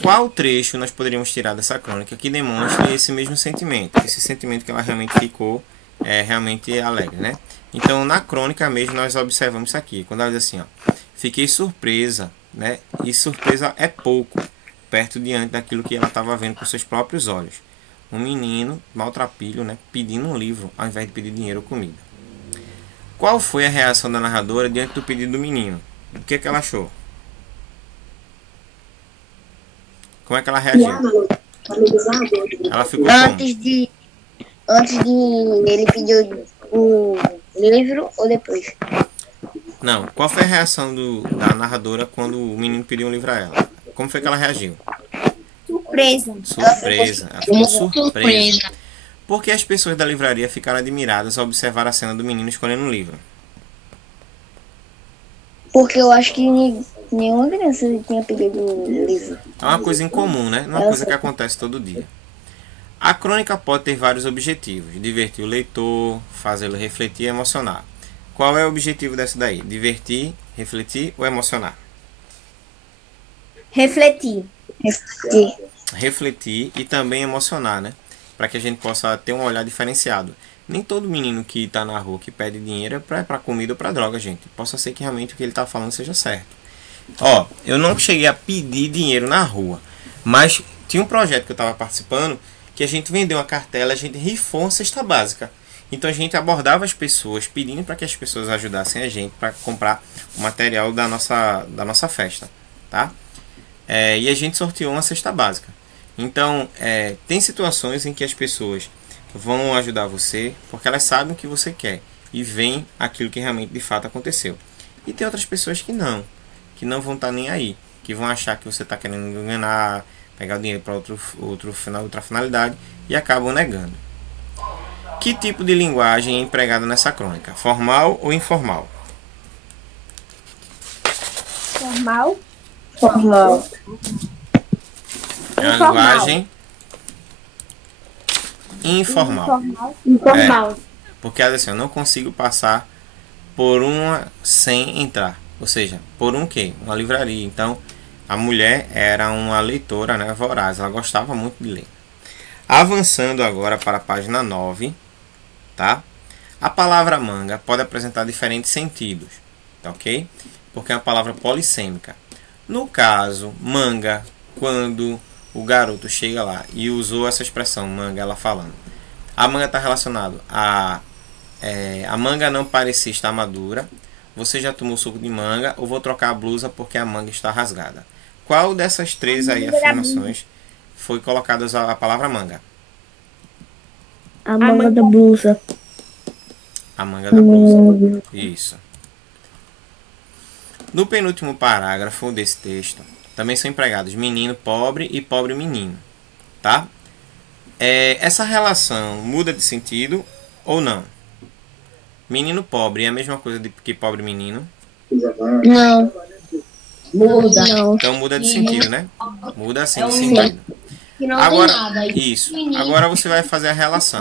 qual trecho nós poderíamos tirar dessa crônica que demonstre esse mesmo sentimento? Esse sentimento que ela realmente ficou realmente alegre, né? Então, na crônica mesmo, nós observamos isso aqui. Quando ela diz assim, ó, fiquei surpresa, né? E surpresa é pouco, perto diante daquilo que ela estava vendo com seus próprios olhos. Um menino maltrapilho, né, pedindo um livro, ao invés de pedir dinheiro ou comida. Qual foi a reação da narradora diante do pedido do menino? O que ela achou? Como é que ela reagiu? Ela ficou antes de ele pedir o livro ou depois? Não, qual foi a reação da narradora quando o menino pediu um livro a ela? Como foi que ela reagiu? Surpresa. Ela ficou surpresa. Por que as pessoas da livraria ficaram admiradas ao observar a cena do menino escolhendo um livro? Porque eu acho que nenhuma criança tinha pedido o livro. É uma coisa incomum, né? Não é uma coisa que acontece todo dia. A crônica pode ter vários objetivos. Divertir o leitor, fazê-lo refletir e emocionar. Qual é o objetivo dessa daí? Divertir, refletir ou emocionar? Refletir. Refletir e também emocionar, né? Para que a gente possa ter um olhar diferenciado. Nem todo menino que está na rua que pede dinheiro é para comida ou para droga, gente. Possa ser que realmente o que ele está falando seja certo. Ó, eu não cheguei a pedir dinheiro na rua, mas tinha um projeto que eu estava participando que a gente vendeu uma cartela, a gente rifou uma cesta básica. Então a gente abordava as pessoas pedindo para que as pessoas ajudassem a gente para comprar o material da nossa festa, tá? E a gente sorteou uma cesta básica. Então tem situações em que as pessoas vão ajudar você porque elas sabem o que você quer e veem aquilo que realmente de fato aconteceu. E tem outras pessoas que não vão estar nem aí, que vão achar que você está querendo enganar, pegar o dinheiro para outra finalidade e acabam negando. Que tipo de linguagem é empregada nessa crônica? Formal ou informal? Formal. É uma linguagem informal. Porque ela diz assim, eu não consigo passar por uma sem entrar. Ou seja, por um quê? Uma livraria. Então, a mulher era uma leitora, né, voraz. Ela gostava muito de ler. Avançando agora para a página 9, tá? A palavra manga pode apresentar diferentes sentidos, tá, ok? Porque é uma palavra polissêmica. No caso, manga, quando o garoto chega lá e usou essa expressão manga, ela falando. A manga está relacionado a manga não parecia estar madura. Você já tomou suco de manga ou vou trocar a blusa porque a manga está rasgada? Qual dessas três aí afirmações foi colocada a palavra manga? A manga da blusa. A manga da blusa. Isso. No penúltimo parágrafo desse texto, também são empregados menino pobre e pobre menino, tá? Essa relação muda de sentido ou não? Menino pobre é a mesma coisa que pobre menino? Não. Muda. Então muda de sentido, né? Muda assim de sentido. Agora, isso. Agora você vai fazer a relação,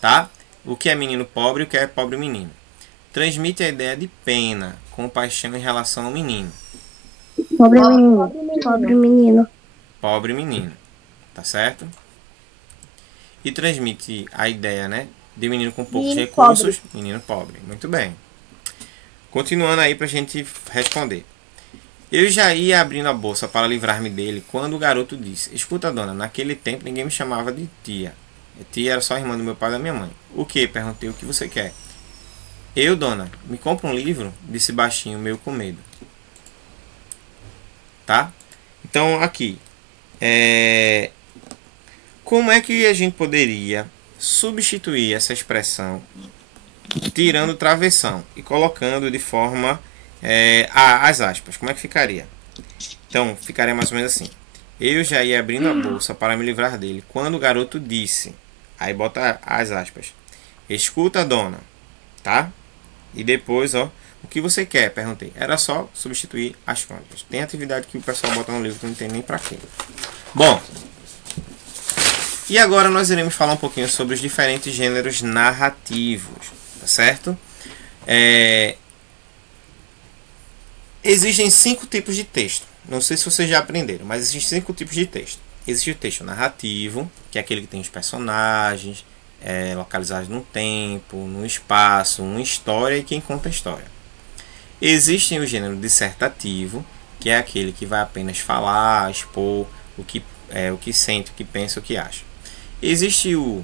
tá? O que é menino pobre e o que é pobre menino. Transmite a ideia de pena, compaixão em relação ao menino. Pobre menino. Pobre menino. Pobre menino. Tá certo? E transmite a ideia, né? De menino com poucos Menino recursos. pobre. Menino pobre. Muito bem. Continuando aí pra gente responder. Eu já ia abrindo a bolsa para livrar-me dele quando o garoto disse: escuta, dona, naquele tempo ninguém me chamava de tia. Tia era só a irmã do meu pai e da minha mãe. O que? Perguntei. O que você quer? Eu, dona, me compra um livro? Disse baixinho, meio com medo. Tá? Então, aqui. Como é que a gente poderia substituir essa expressão tirando travessão e colocando de forma as aspas? Como é que ficaria? Então, ficaria mais ou menos assim. Eu já ia abrindo a bolsa para me livrar dele quando o garoto disse. Aí bota as aspas. Escuta, dona. Tá? E depois, ó, o que você quer? Perguntei. Era só substituir as contas. Tem atividade que o pessoal bota no livro que não tem nem pra quê. Bom. E agora nós iremos falar um pouquinho sobre os diferentes gêneros narrativos. Tá certo? Existem 5 tipos de texto. Não sei se vocês já aprenderam, mas existem 5 tipos de texto. Existe o texto narrativo, que é aquele que tem os personagens localizados no tempo, no espaço, uma história e quem conta a história. Existe o gênero dissertativo, que é aquele que vai apenas falar, expor o que sente, o que pensa, o que acha. Existe o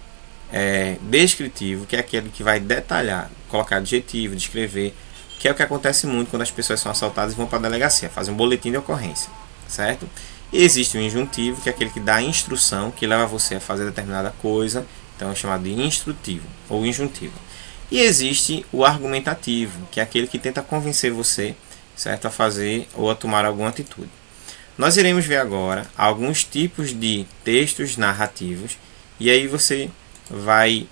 descritivo, que é aquele que vai detalhar, colocar adjetivo, descrever, que é o que acontece muito quando as pessoas são assaltadas e vão para a delegacia, fazem um boletim de ocorrência, certo? E existe o injuntivo, que é aquele que dá instrução, que leva você a fazer determinada coisa, então é chamado de instrutivo ou injuntivo. E existe o argumentativo, que é aquele que tenta convencer você, certo, a fazer ou a tomar alguma atitude. Nós iremos ver agora alguns tipos de textos narrativos e aí você vai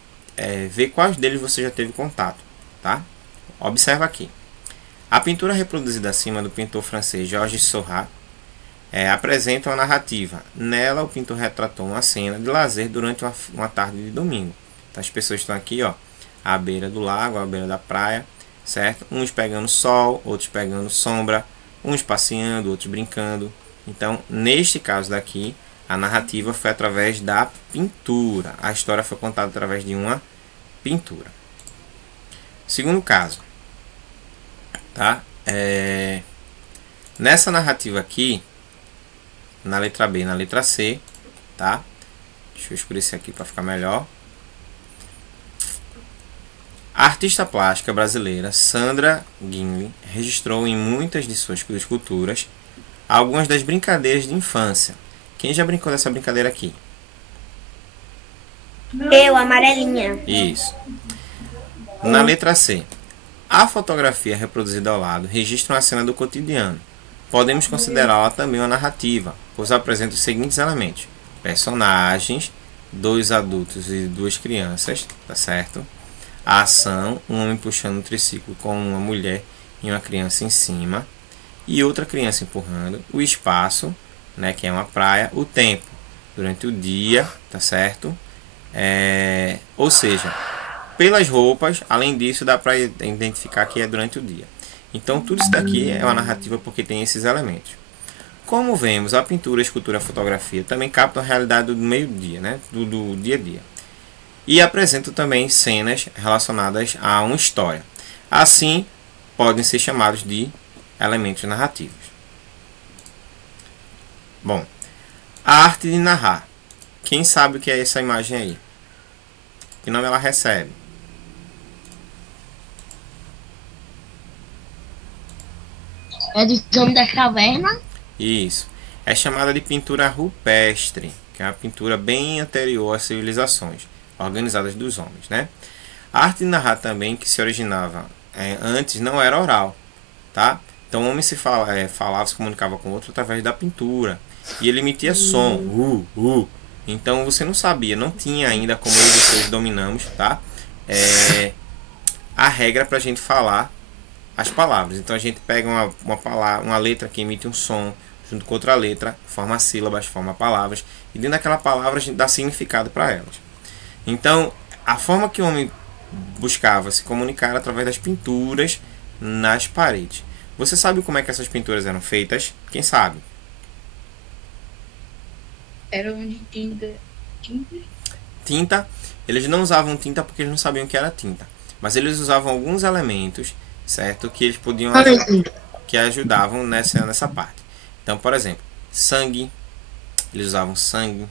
ver quais deles você já teve contato, tá? Observa aqui. A pintura reproduzida acima do pintor francês Georges Seurat apresenta uma narrativa. Nela, o pintor retratou uma cena de lazer durante uma tarde de domingo. Então, as pessoas estão aqui, ó, à beira do lago, à beira da praia, certo? Uns pegando sol, outros pegando sombra, uns passeando, outros brincando. Então, neste caso daqui, a narrativa foi através da pintura. A história foi contada através de uma pintura. Segundo caso, tá? Nessa narrativa aqui, na letra B e na letra C, tá? Deixa eu escurecer aqui para ficar melhor. A artista plástica brasileira Sandra Guinle registrou em muitas de suas esculturas algumas das brincadeiras de infância. Quem já brincou dessa brincadeira aqui? Eu, amarelinha. Isso. Na letra C, a fotografia reproduzida ao lado registra uma cena do cotidiano. Podemos considerá-la também uma narrativa, pois apresenta os seguintes elementos: personagens, 2 adultos e 2 crianças, tá certo? A ação, um homem puxando um triciclo com uma mulher e uma criança em cima, e outra criança empurrando. O espaço, né, que é uma praia. O tempo, durante o dia, tá certo? Ou seja, pelas roupas, além disso, dá para identificar que é durante o dia. Então, tudo isso daqui é uma narrativa porque tem esses elementos. Como vemos, a pintura, a escultura e a fotografia também captam a realidade do meio-dia, né? do dia a dia. E apresentam também cenas relacionadas a uma história. Assim, podem ser chamados de elementos narrativos. Bom, a arte de narrar. Quem sabe o que é essa imagem aí? Que nome ela recebe? É dos Homens da Caverna? Isso. É chamada de pintura rupestre, que é uma pintura bem anterior às civilizações. organizadas dos homens, né? A arte de narrar também, que se originava antes, não era oral, tá? Então o homem falava, se comunicava com o outro através da pintura, e ele emitia som, Então você não sabia, não tinha ainda, como eu e vocês dominamos, tá? A regra para a gente falar as palavras. Então a gente pega uma letra que emite um som, junto com outra letra, forma sílabas, forma palavras, e dentro daquela palavra a gente dá significado para elas. Então a forma que o homem buscava se comunicar era através das pinturas nas paredes. Você sabe como é que essas pinturas eram feitas? Quem sabe? Era de tinta. Tinta. Eles não usavam tinta porque eles não sabiam que era tinta. Mas eles usavam alguns elementos, certo? Que eles podiam que ajudavam nessa parte. Então, por exemplo, sangue. Eles usavam sangue.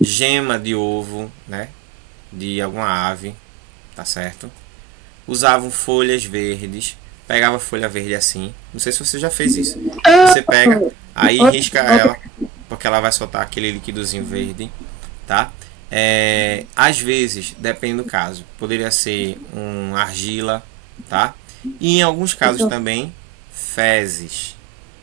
Gema de ovo, né? De alguma ave, tá certo? Usavam folhas verdes. Pegava folha verde assim. Não sei se você já fez isso. Você pega, aí risca ela, porque ela vai soltar aquele líquidozinho verde, tá? Às vezes, depende do caso, poderia ser um argila, tá? E em alguns casos também fezes.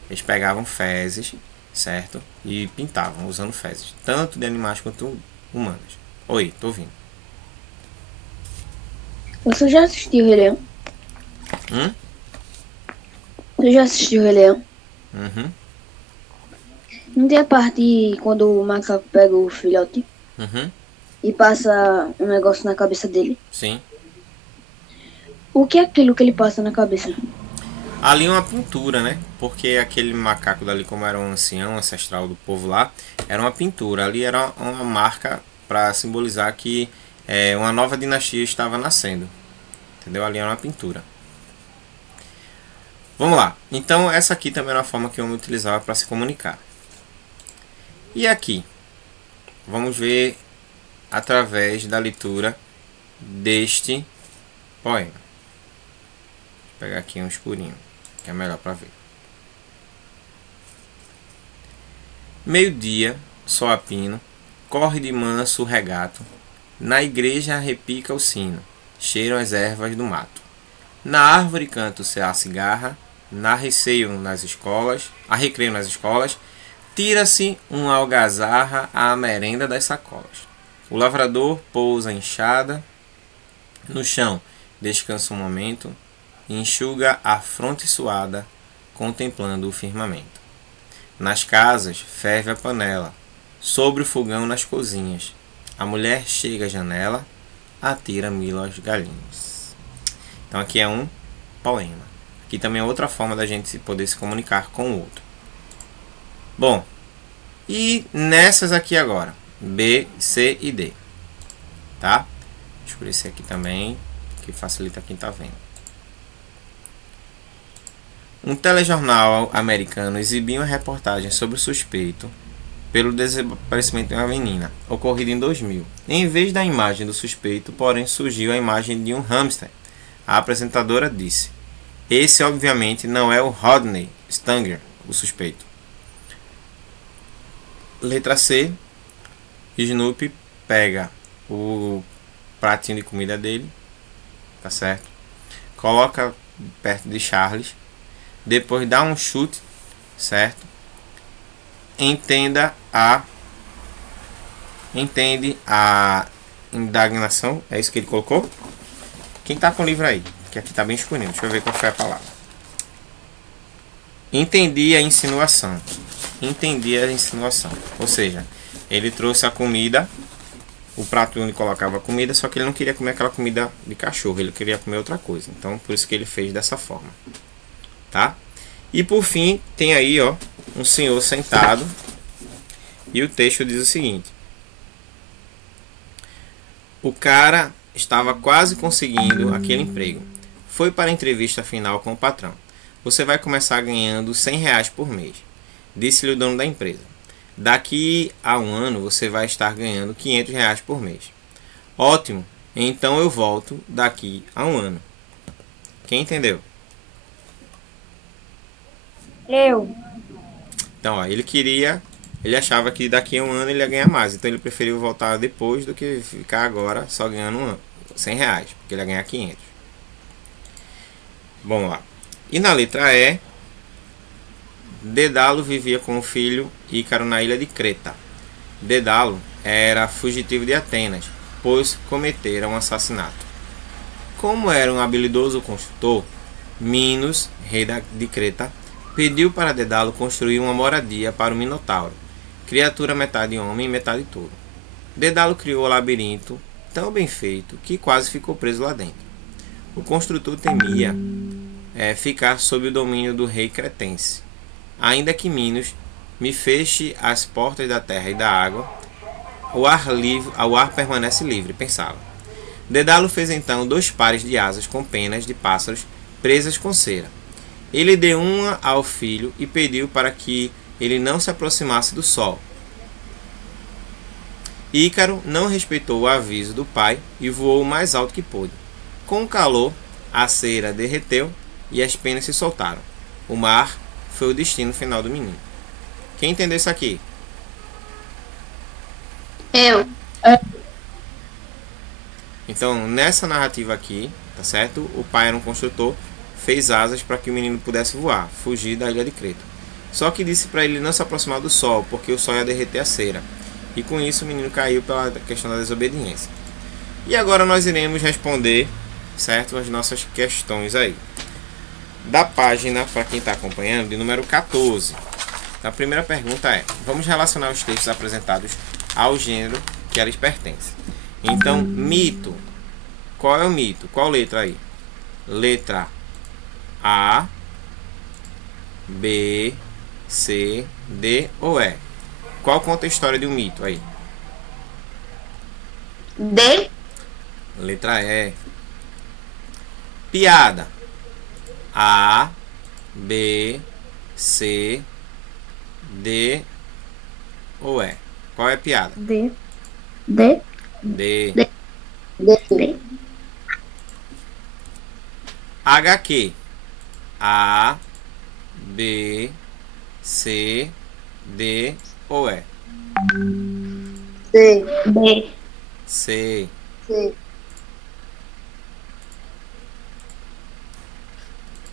Eles pegavam fezes, certo? E pintavam usando fezes, tanto de animais quanto humanas. Oi, tô ouvindo. Você já assistiu o Rei Leão? Você já assistiu o Rei Leão? Uhum. Não tem a parte quando o macaco pega o filhote e passa um negócio na cabeça dele? Sim. O que é aquilo que ele passa na cabeça? Ali é uma pintura, né? Porque aquele macaco dali, como era um ancião ancestral do povo lá, era uma pintura. Ali era uma marca para simbolizar que uma nova dinastia estava nascendo. Entendeu? Ali era uma pintura. Vamos lá. Então essa aqui também era uma forma que o homem utilizava para se comunicar. E aqui? Vamos ver através da leitura deste poema. Vou pegar aqui um escurinho, que é melhor para ver. Meio-dia, sol a pino, corre de manso o regato, na igreja repica o sino, cheiram as ervas do mato. Na árvore canta a cigarra, há recreio nas escolas, tira-se uma algazarra à merenda das sacolas. O lavrador pousa a enxada no chão, descansa um momento, e enxuga a fronte suada, contemplando o firmamento. Nas casas ferve a panela, sobre o fogão nas cozinhas. A mulher chega à janela, atira milho aos galinhos. Então aqui é um poema. Aqui também é outra forma da gente poder se comunicar com o outro. Bom, e nessas aqui agora, B, C e D, tá? Deixa eu escurecer aqui também, que facilita quem tá vendo. Um telejornal americano exibia uma reportagem sobre o suspeito pelo desaparecimento de uma menina, ocorrido em 2000. Em vez da imagem do suspeito, porém, surgiu a imagem de um hamster. A apresentadora disse: esse obviamente não é o Rodney Stanger, o suspeito. Letra C. Snoopy pega o pratinho de comida dele, tá certo? Coloca perto de Charles, depois dá um chute, certo? Entende a indagação, é isso que ele colocou? Quem tá com o livro aí? Que aqui tá bem escurinho, deixa eu ver qual foi a palavra. Entendi a insinuação. Ou seja, ele trouxe a comida, o prato onde colocava a comida, só que ele não queria comer aquela comida de cachorro, ele queria comer outra coisa. Então, por isso que ele fez dessa forma. Tá? E por fim, tem aí, ó, um senhor sentado. E o texto diz o seguinte: o cara estava quase conseguindo aquele emprego. Foi para a entrevista final com o patrão. Você vai começar ganhando R$100 por mês, disse-lhe o dono da empresa. Daqui a um ano você vai estar ganhando R$500 por mês. Ótimo, então eu volto daqui a um ano. Quem entendeu? Eu. Então, ó, ele queria Ele achava que daqui a um ano ele ia ganhar mais. Então ele preferiu voltar depois do que ficar agora só ganhando R$ 100, porque ele ia ganhar 500. Vamos lá. E na letra E, Dédalo vivia com o filho Ícaro na ilha de Creta. Dédalo era fugitivo de Atenas, pois cometera um assassinato. Como era um habilidoso construtor, Minos, rei de Creta, pediu para Dédalo construir uma moradia para o Minotauro, criatura metade homem e metade touro. Dédalo criou o labirinto tão bem feito que quase ficou preso lá dentro. O construtor temia ficar sob o domínio do rei cretense. Ainda que Minos me feche as portas da terra e da água, o ar permanece livre, pensava. Dédalo fez então 2 pares de asas com penas de pássaros presas com cera. Ele deu uma ao filho e pediu para que ele não se aproximasse do sol. Ícaro não respeitou o aviso do pai e voou o mais alto que pôde. Com o calor, a cera derreteu e as penas se soltaram. O mar foi o destino final do menino. Quem entendeu isso aqui? Eu. Então, nessa narrativa aqui, tá certo? O pai era um construtor, fez asas para que o menino pudesse voar, fugir da ilha de Creta. Só que disse para ele não se aproximar do sol, porque o sol ia derreter a cera. E com isso o menino caiu pela questão da desobediência. E agora nós iremos responder, certo, as nossas questões aí. Da página, para quem está acompanhando, de número 14. A primeira pergunta é: vamos relacionar os textos apresentados ao gênero que eles pertencem. Então, mito. Qual é o mito? Qual letra aí? Letra A, B, C, D ou E? Qual conta a história de um mito aí? D. Letra E. Piada. A, B, C, D ou E? Qual é a piada? D. D. D. HQ. A, B, C, D ou E? C. B. C. C.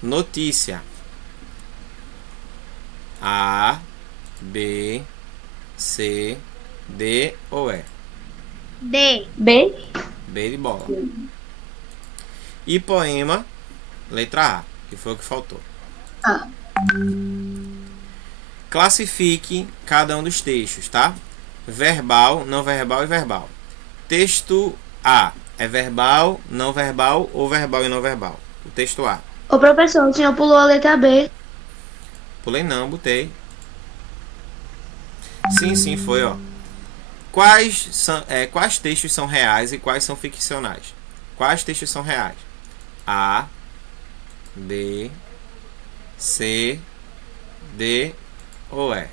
Notícia. A, B, C, D ou E? D. B. B de bola. E poema, letra A, que foi o que faltou. A. Classifique cada um dos textos, tá? Verbal, não verbal e verbal. Texto A é verbal, não verbal ou verbal e não verbal? O texto A. Ô, professor, o senhor pulou a letra B. Pulei não, botei. Sim, foi, ó. Quais textos são reais e quais são ficcionais? Quais textos são reais? A, B, C, D ou E?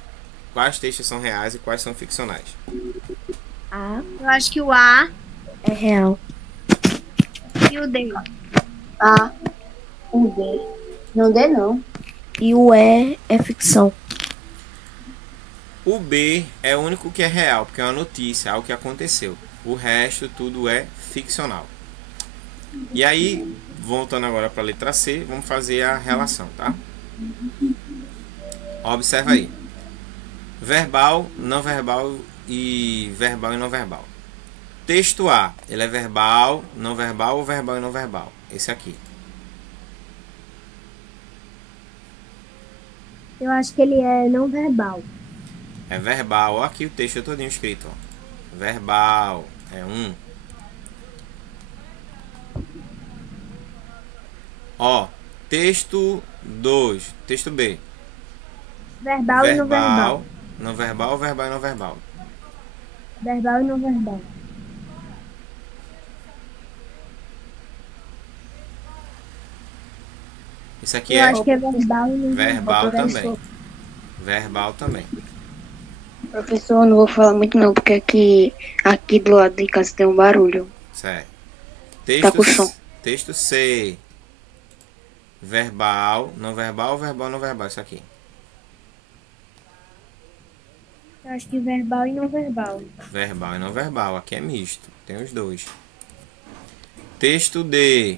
Quais textos são reais e quais são ficcionais? A. Eu acho que o A É real. e o D. A. O D. Não D não. E o E é ficção. O B é o único que é real, porque é uma notícia, algo que aconteceu. O resto tudo é ficcional. E aí, voltando agora para a letra C, vamos fazer a relação, tá? Observa aí. Verbal, não verbal e não verbal. Texto A, ele é verbal ou verbal e não verbal? Esse aqui. Eu acho que ele é não verbal. É verbal. Olha aqui o texto todinho escrito. Ó. Verbal. É 1. Ó. Texto 2. Texto B. Verbal e não verbal. Não verbal, verbal e não verbal. Verbal e não verbal. Isso aqui Eu é acho que é verbal e não verbal verbal. também. Verbal também. Professor, eu não vou falar muito não, porque aqui do lado de casa tem um barulho. Certo. Tá com som. Texto C. Verbal, não verbal, verbal, não verbal. Isso aqui. Eu acho que verbal e não verbal. Verbal e não verbal. Aqui é misto. Tem os dois. Texto de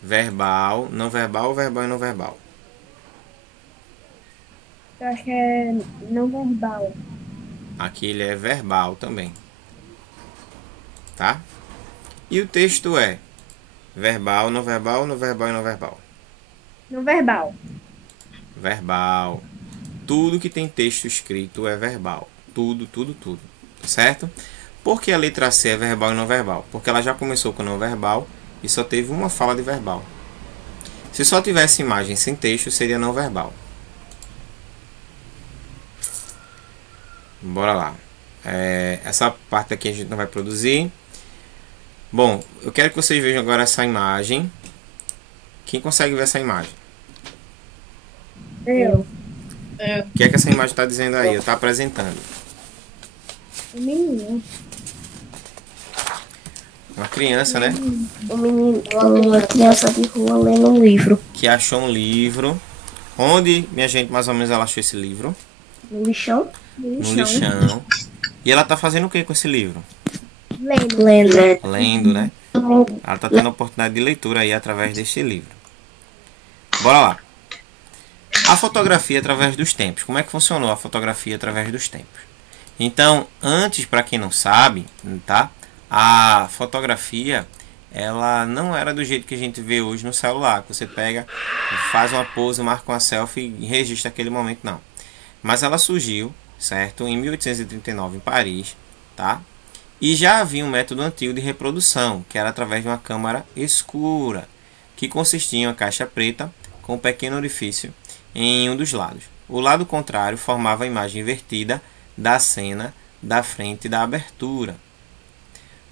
verbal, não verbal, verbal e não verbal. Eu acho que é não verbal. Aqui ele é verbal também. Tá? E o texto é verbal, não verbal, não verbal e não verbal. Não verbal. Verbal. Tudo que tem texto escrito é verbal. Tudo. Certo? Por que a letra C é verbal e não verbal? Porque ela já começou com não verbal e só teve uma fala de verbal. Se só tivesse imagem sem texto, seria não verbal. Bora lá. Essa parte aqui a gente não vai produzir. Bom, eu quero que vocês vejam agora essa imagem. Quem consegue ver essa imagem? Eu. O que é que essa imagem está dizendo aí? Está apresentando. O menino. Uma criança, né? O menino, uma criança de rua lendo um livro. Que achou um livro. Onde, minha gente, mais ou menos ela achou esse livro? No lixão? No lixão. E ela está fazendo o que com esse livro? Lendo. Lendo, né? Ela está tendo a oportunidade de leitura aí através deste livro. Bora lá. A fotografia através dos tempos. Como é que funcionou a fotografia através dos tempos? Então, antes, para quem não sabe, tá? A fotografia, ela não era do jeito que a gente vê hoje no celular. Que você pega, faz uma pose, marca uma selfie e registra aquele momento, não. Mas ela surgiu, certo? Em 1839 em Paris, tá? E já havia um método antigo de reprodução, que era através de uma câmara escura, que consistia em uma caixa preta com um pequeno orifício em um dos lados. O lado contrário formava a imagem invertida da cena da frente da abertura.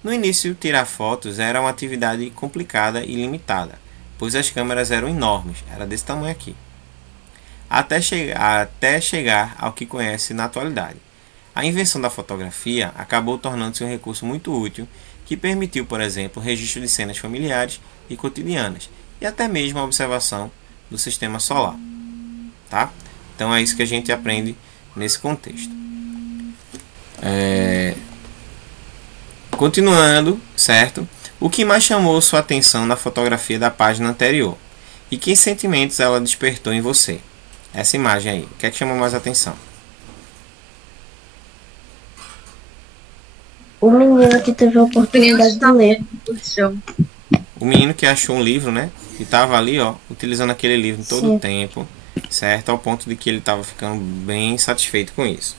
No início, tirar fotos era uma atividade complicada e limitada, pois as câmeras eram enormes, era desse tamanho aqui, até chegar ao que conhece na atualidade. A invenção da fotografia acabou tornando-se um recurso muito útil que permitiu, por exemplo, o registro de cenas familiares e cotidianas e até mesmo a observação do sistema solar. Tá? Então é isso que a gente aprende nesse contexto. Continuando, certo? O que mais chamou sua atenção na fotografia da página anterior? E que sentimentos ela despertou em você? Essa imagem aí, o que é que chamou mais atenção? O menino que teve a oportunidade de ler. O menino que achou um livro, né? E estava ali, ó, utilizando aquele livro todo o tempo, certo? Ao ponto de que ele estava ficando bem satisfeito com isso.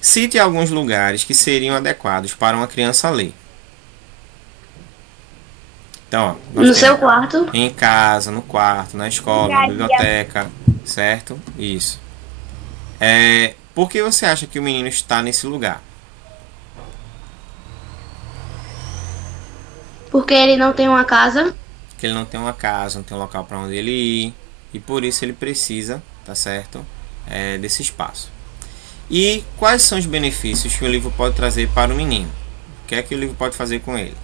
Cite alguns lugares que seriam adequados para uma criança ler. Então, ó, No seu quarto? em casa, no quarto, na escola, na biblioteca, certo? Isso. Por que você acha que o menino está nesse lugar? Porque ele não tem uma casa. Que ele não tem uma casa, não tem um local para onde ele ir. E por isso ele precisa, tá certo? Desse espaço. E quais são os benefícios que o livro pode trazer para o menino? O que é que o livro pode fazer com ele?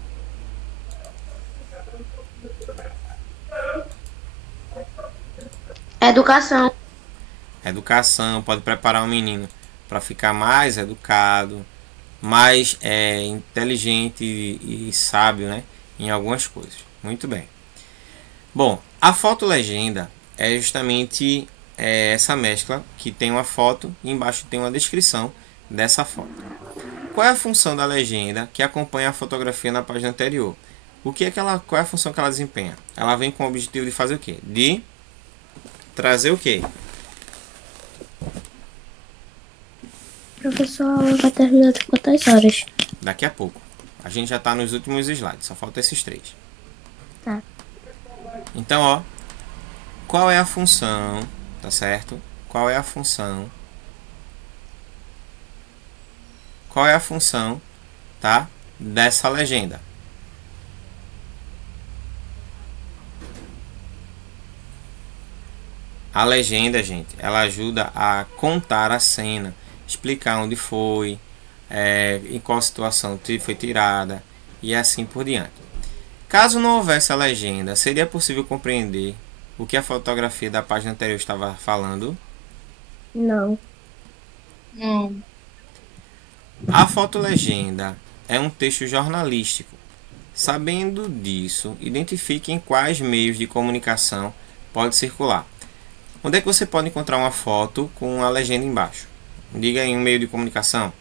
Educação. Educação, pode preparar o menino para ficar mais educado, mais inteligente e sábio, né, em algumas coisas. Muito bem. Bom, a fotolegenda é justamente essa mescla que tem uma foto e embaixo tem uma descrição dessa foto. Qual é a função da legenda que acompanha a fotografia na página anterior? Qual é a função que ela desempenha? Ela vem com o objetivo de fazer o quê? De trazer o quê? Professor, a aula vai terminar de quantas horas? Daqui a pouco. A gente já está nos últimos slides, só falta esses 3. Tá. Então, ó, qual é a função, tá certo? Qual é a função? Qual é a função, tá, dessa legenda? A legenda, gente, ela ajuda a contar a cena, explicar onde foi, em qual situação foi tirada e assim por diante. Caso não houvesse a legenda, seria possível compreender o que a fotografia da página anterior estava falando? Não. Não. A fotolegenda é um texto jornalístico. Sabendo disso, identifique em quais meios de comunicação pode circular. Onde é que você pode encontrar uma foto com a legenda embaixo? Diga aí um meio de comunicação.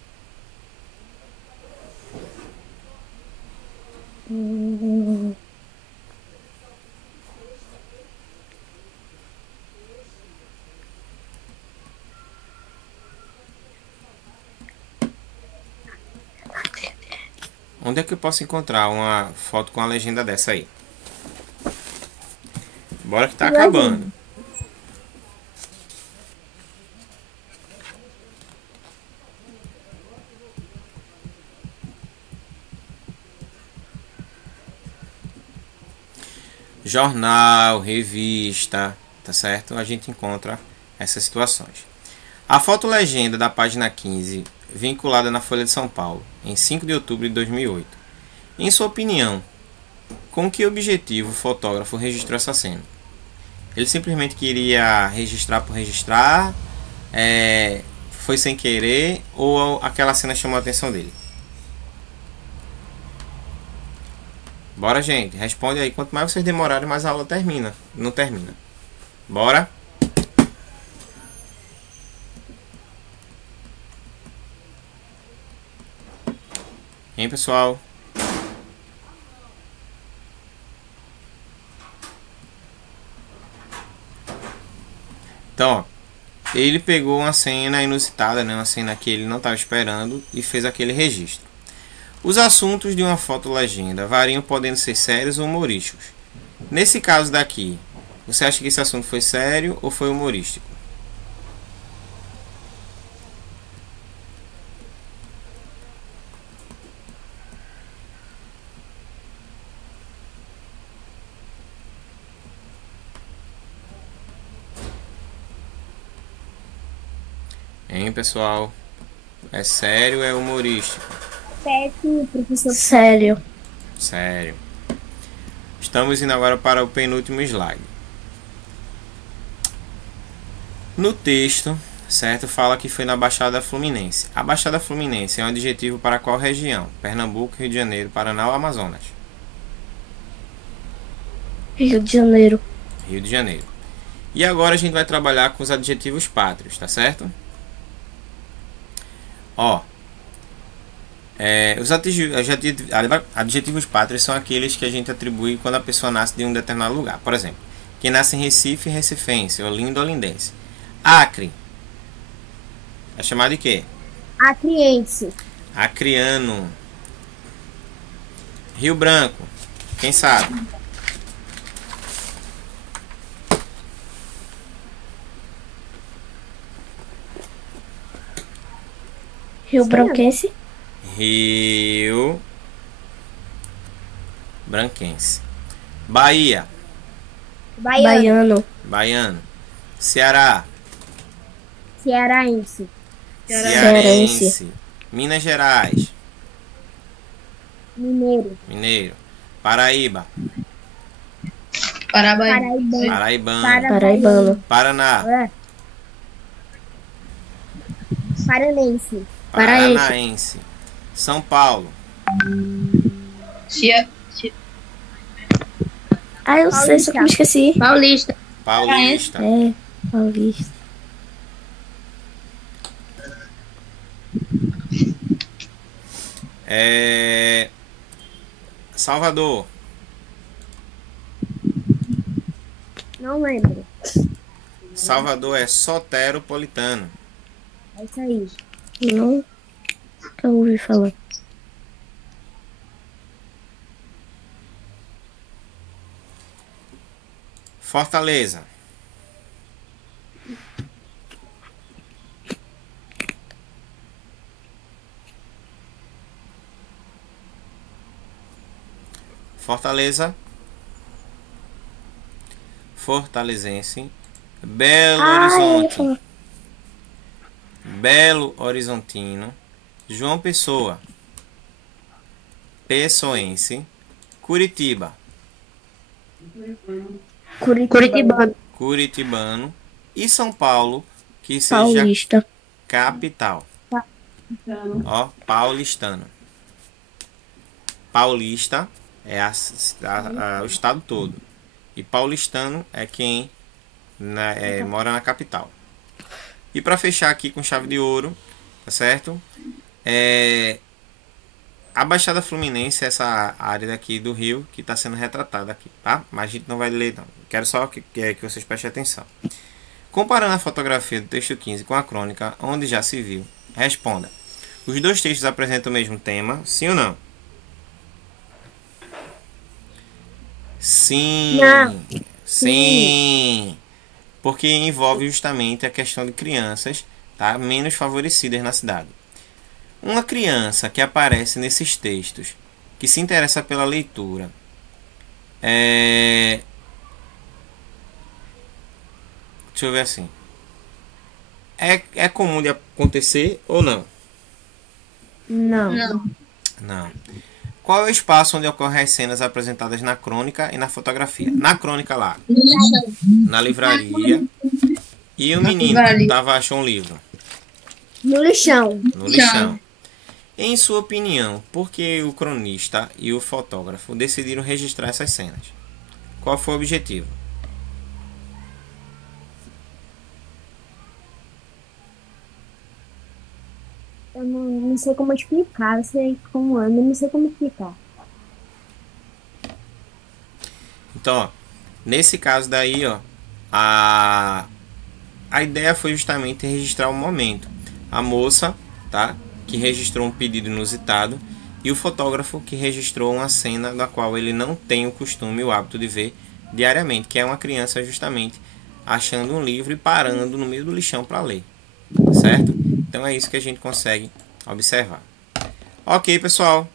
Onde é que eu posso encontrar uma foto com a legenda dessa aí? Bora que tá acabando. Jornal, revista, tá certo? A gente encontra essas situações. A fotolegenda da página 15, vinculada na Folha de São Paulo, em 5 de outubro de 2008. Em sua opinião, com que objetivo o fotógrafo registrou essa cena? Ele simplesmente queria registrar por registrar, foi sem querer, ou aquela cena chamou a atenção dele? Bora, gente, responde aí. Quanto mais vocês demorarem, mais a aula termina. Não termina. Bora? Hein, pessoal? Então, ó, ele pegou uma cena inusitada, né? Uma cena que ele não estava esperando e fez aquele registro. Os assuntos de uma fotolegenda variam, podendo ser sérios ou humorísticos. Nesse caso daqui, você acha que esse assunto foi sério ou foi humorístico? Hein, pessoal? É sério ou é humorístico? Sério, professor. Sério. Sério. Estamos indo agora para o penúltimo slide. No texto, certo, fala que foi na Baixada Fluminense. A Baixada Fluminense é um adjetivo para qual região? Pernambuco, Rio de Janeiro, Paraná ou Amazonas? Rio de Janeiro. Rio de Janeiro. E agora a gente vai trabalhar com os adjetivos pátrios, tá certo? Ó, os adjetivos pátrios são aqueles que a gente atribui quando a pessoa nasce de um determinado lugar. Por exemplo, quem nasce em Recife, recifense, Olinda, olindense. Acre é chamado de quê? Acriense. Acreano. Rio Branco, quem sabe? Rio Branquense. Rio Branquense. Bahia. Baiano. Baiano. Ceará. Cearaense. Cearense. Minas Gerais. Mineiro. Mineiro. Paraíba. Paraibano. Paraibano. Paraibano. Paraná. Paranense. Paranaense. São Paulo. Ah, eu sei, só que me esqueci. Paulista. Paulista. É, Paulista. Salvador. Não lembro. Salvador é soteropolitano. É isso aí. Nunca ouvi falar. Fortaleza. Fortaleza. Fortalezense. Belo Horizonte. Belo Horizontino. João Pessoa. Pessoense. Curitiba. Curitibano. Curitibano. E São Paulo, que seja Paulista. capital. Ó, paulistano. Paulista é o estado todo. E paulistano é quem mora na capital. E para fechar aqui com chave de ouro, tá certo? A Baixada Fluminense é essa área daqui do Rio que está sendo retratada aqui, tá? Mas a gente não vai ler, não. Quero só que vocês prestem atenção. Comparando a fotografia do texto 15 com a crônica, onde já se viu, responda. Os dois textos apresentam o mesmo tema, sim ou não? Sim. Não. Sim. Porque envolve justamente a questão de crianças, tá, menos favorecidas na cidade. Uma criança que aparece nesses textos, que se interessa pela leitura, deixa eu ver assim. É comum de acontecer ou não? Não. Não. Qual é o espaço onde ocorrem as cenas apresentadas na crônica e na fotografia? Na crônica lá, na livraria. E o menino que achou um livro? No lixão. No lixão. Em sua opinião, por que o cronista e o fotógrafo decidiram registrar essas cenas? Qual foi o objetivo? Eu não sei como explicar. Eu sei como anda, não sei como explicar. Então, ó, nesse caso daí, ó, a ideia foi justamente registrar o momento. A moça, tá, que registrou um pedido inusitado, e o fotógrafo que registrou uma cena da qual ele não tem o costume, o hábito de ver diariamente, que é uma criança justamente achando um livro e parando no meio do lixão para ler, certo? Então é isso que a gente consegue observar. Ok, pessoal.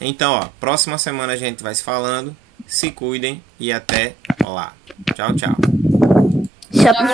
Então, ó, próxima semana a gente vai se falando. Se cuidem e até lá. Tchau, tchau. Tchau.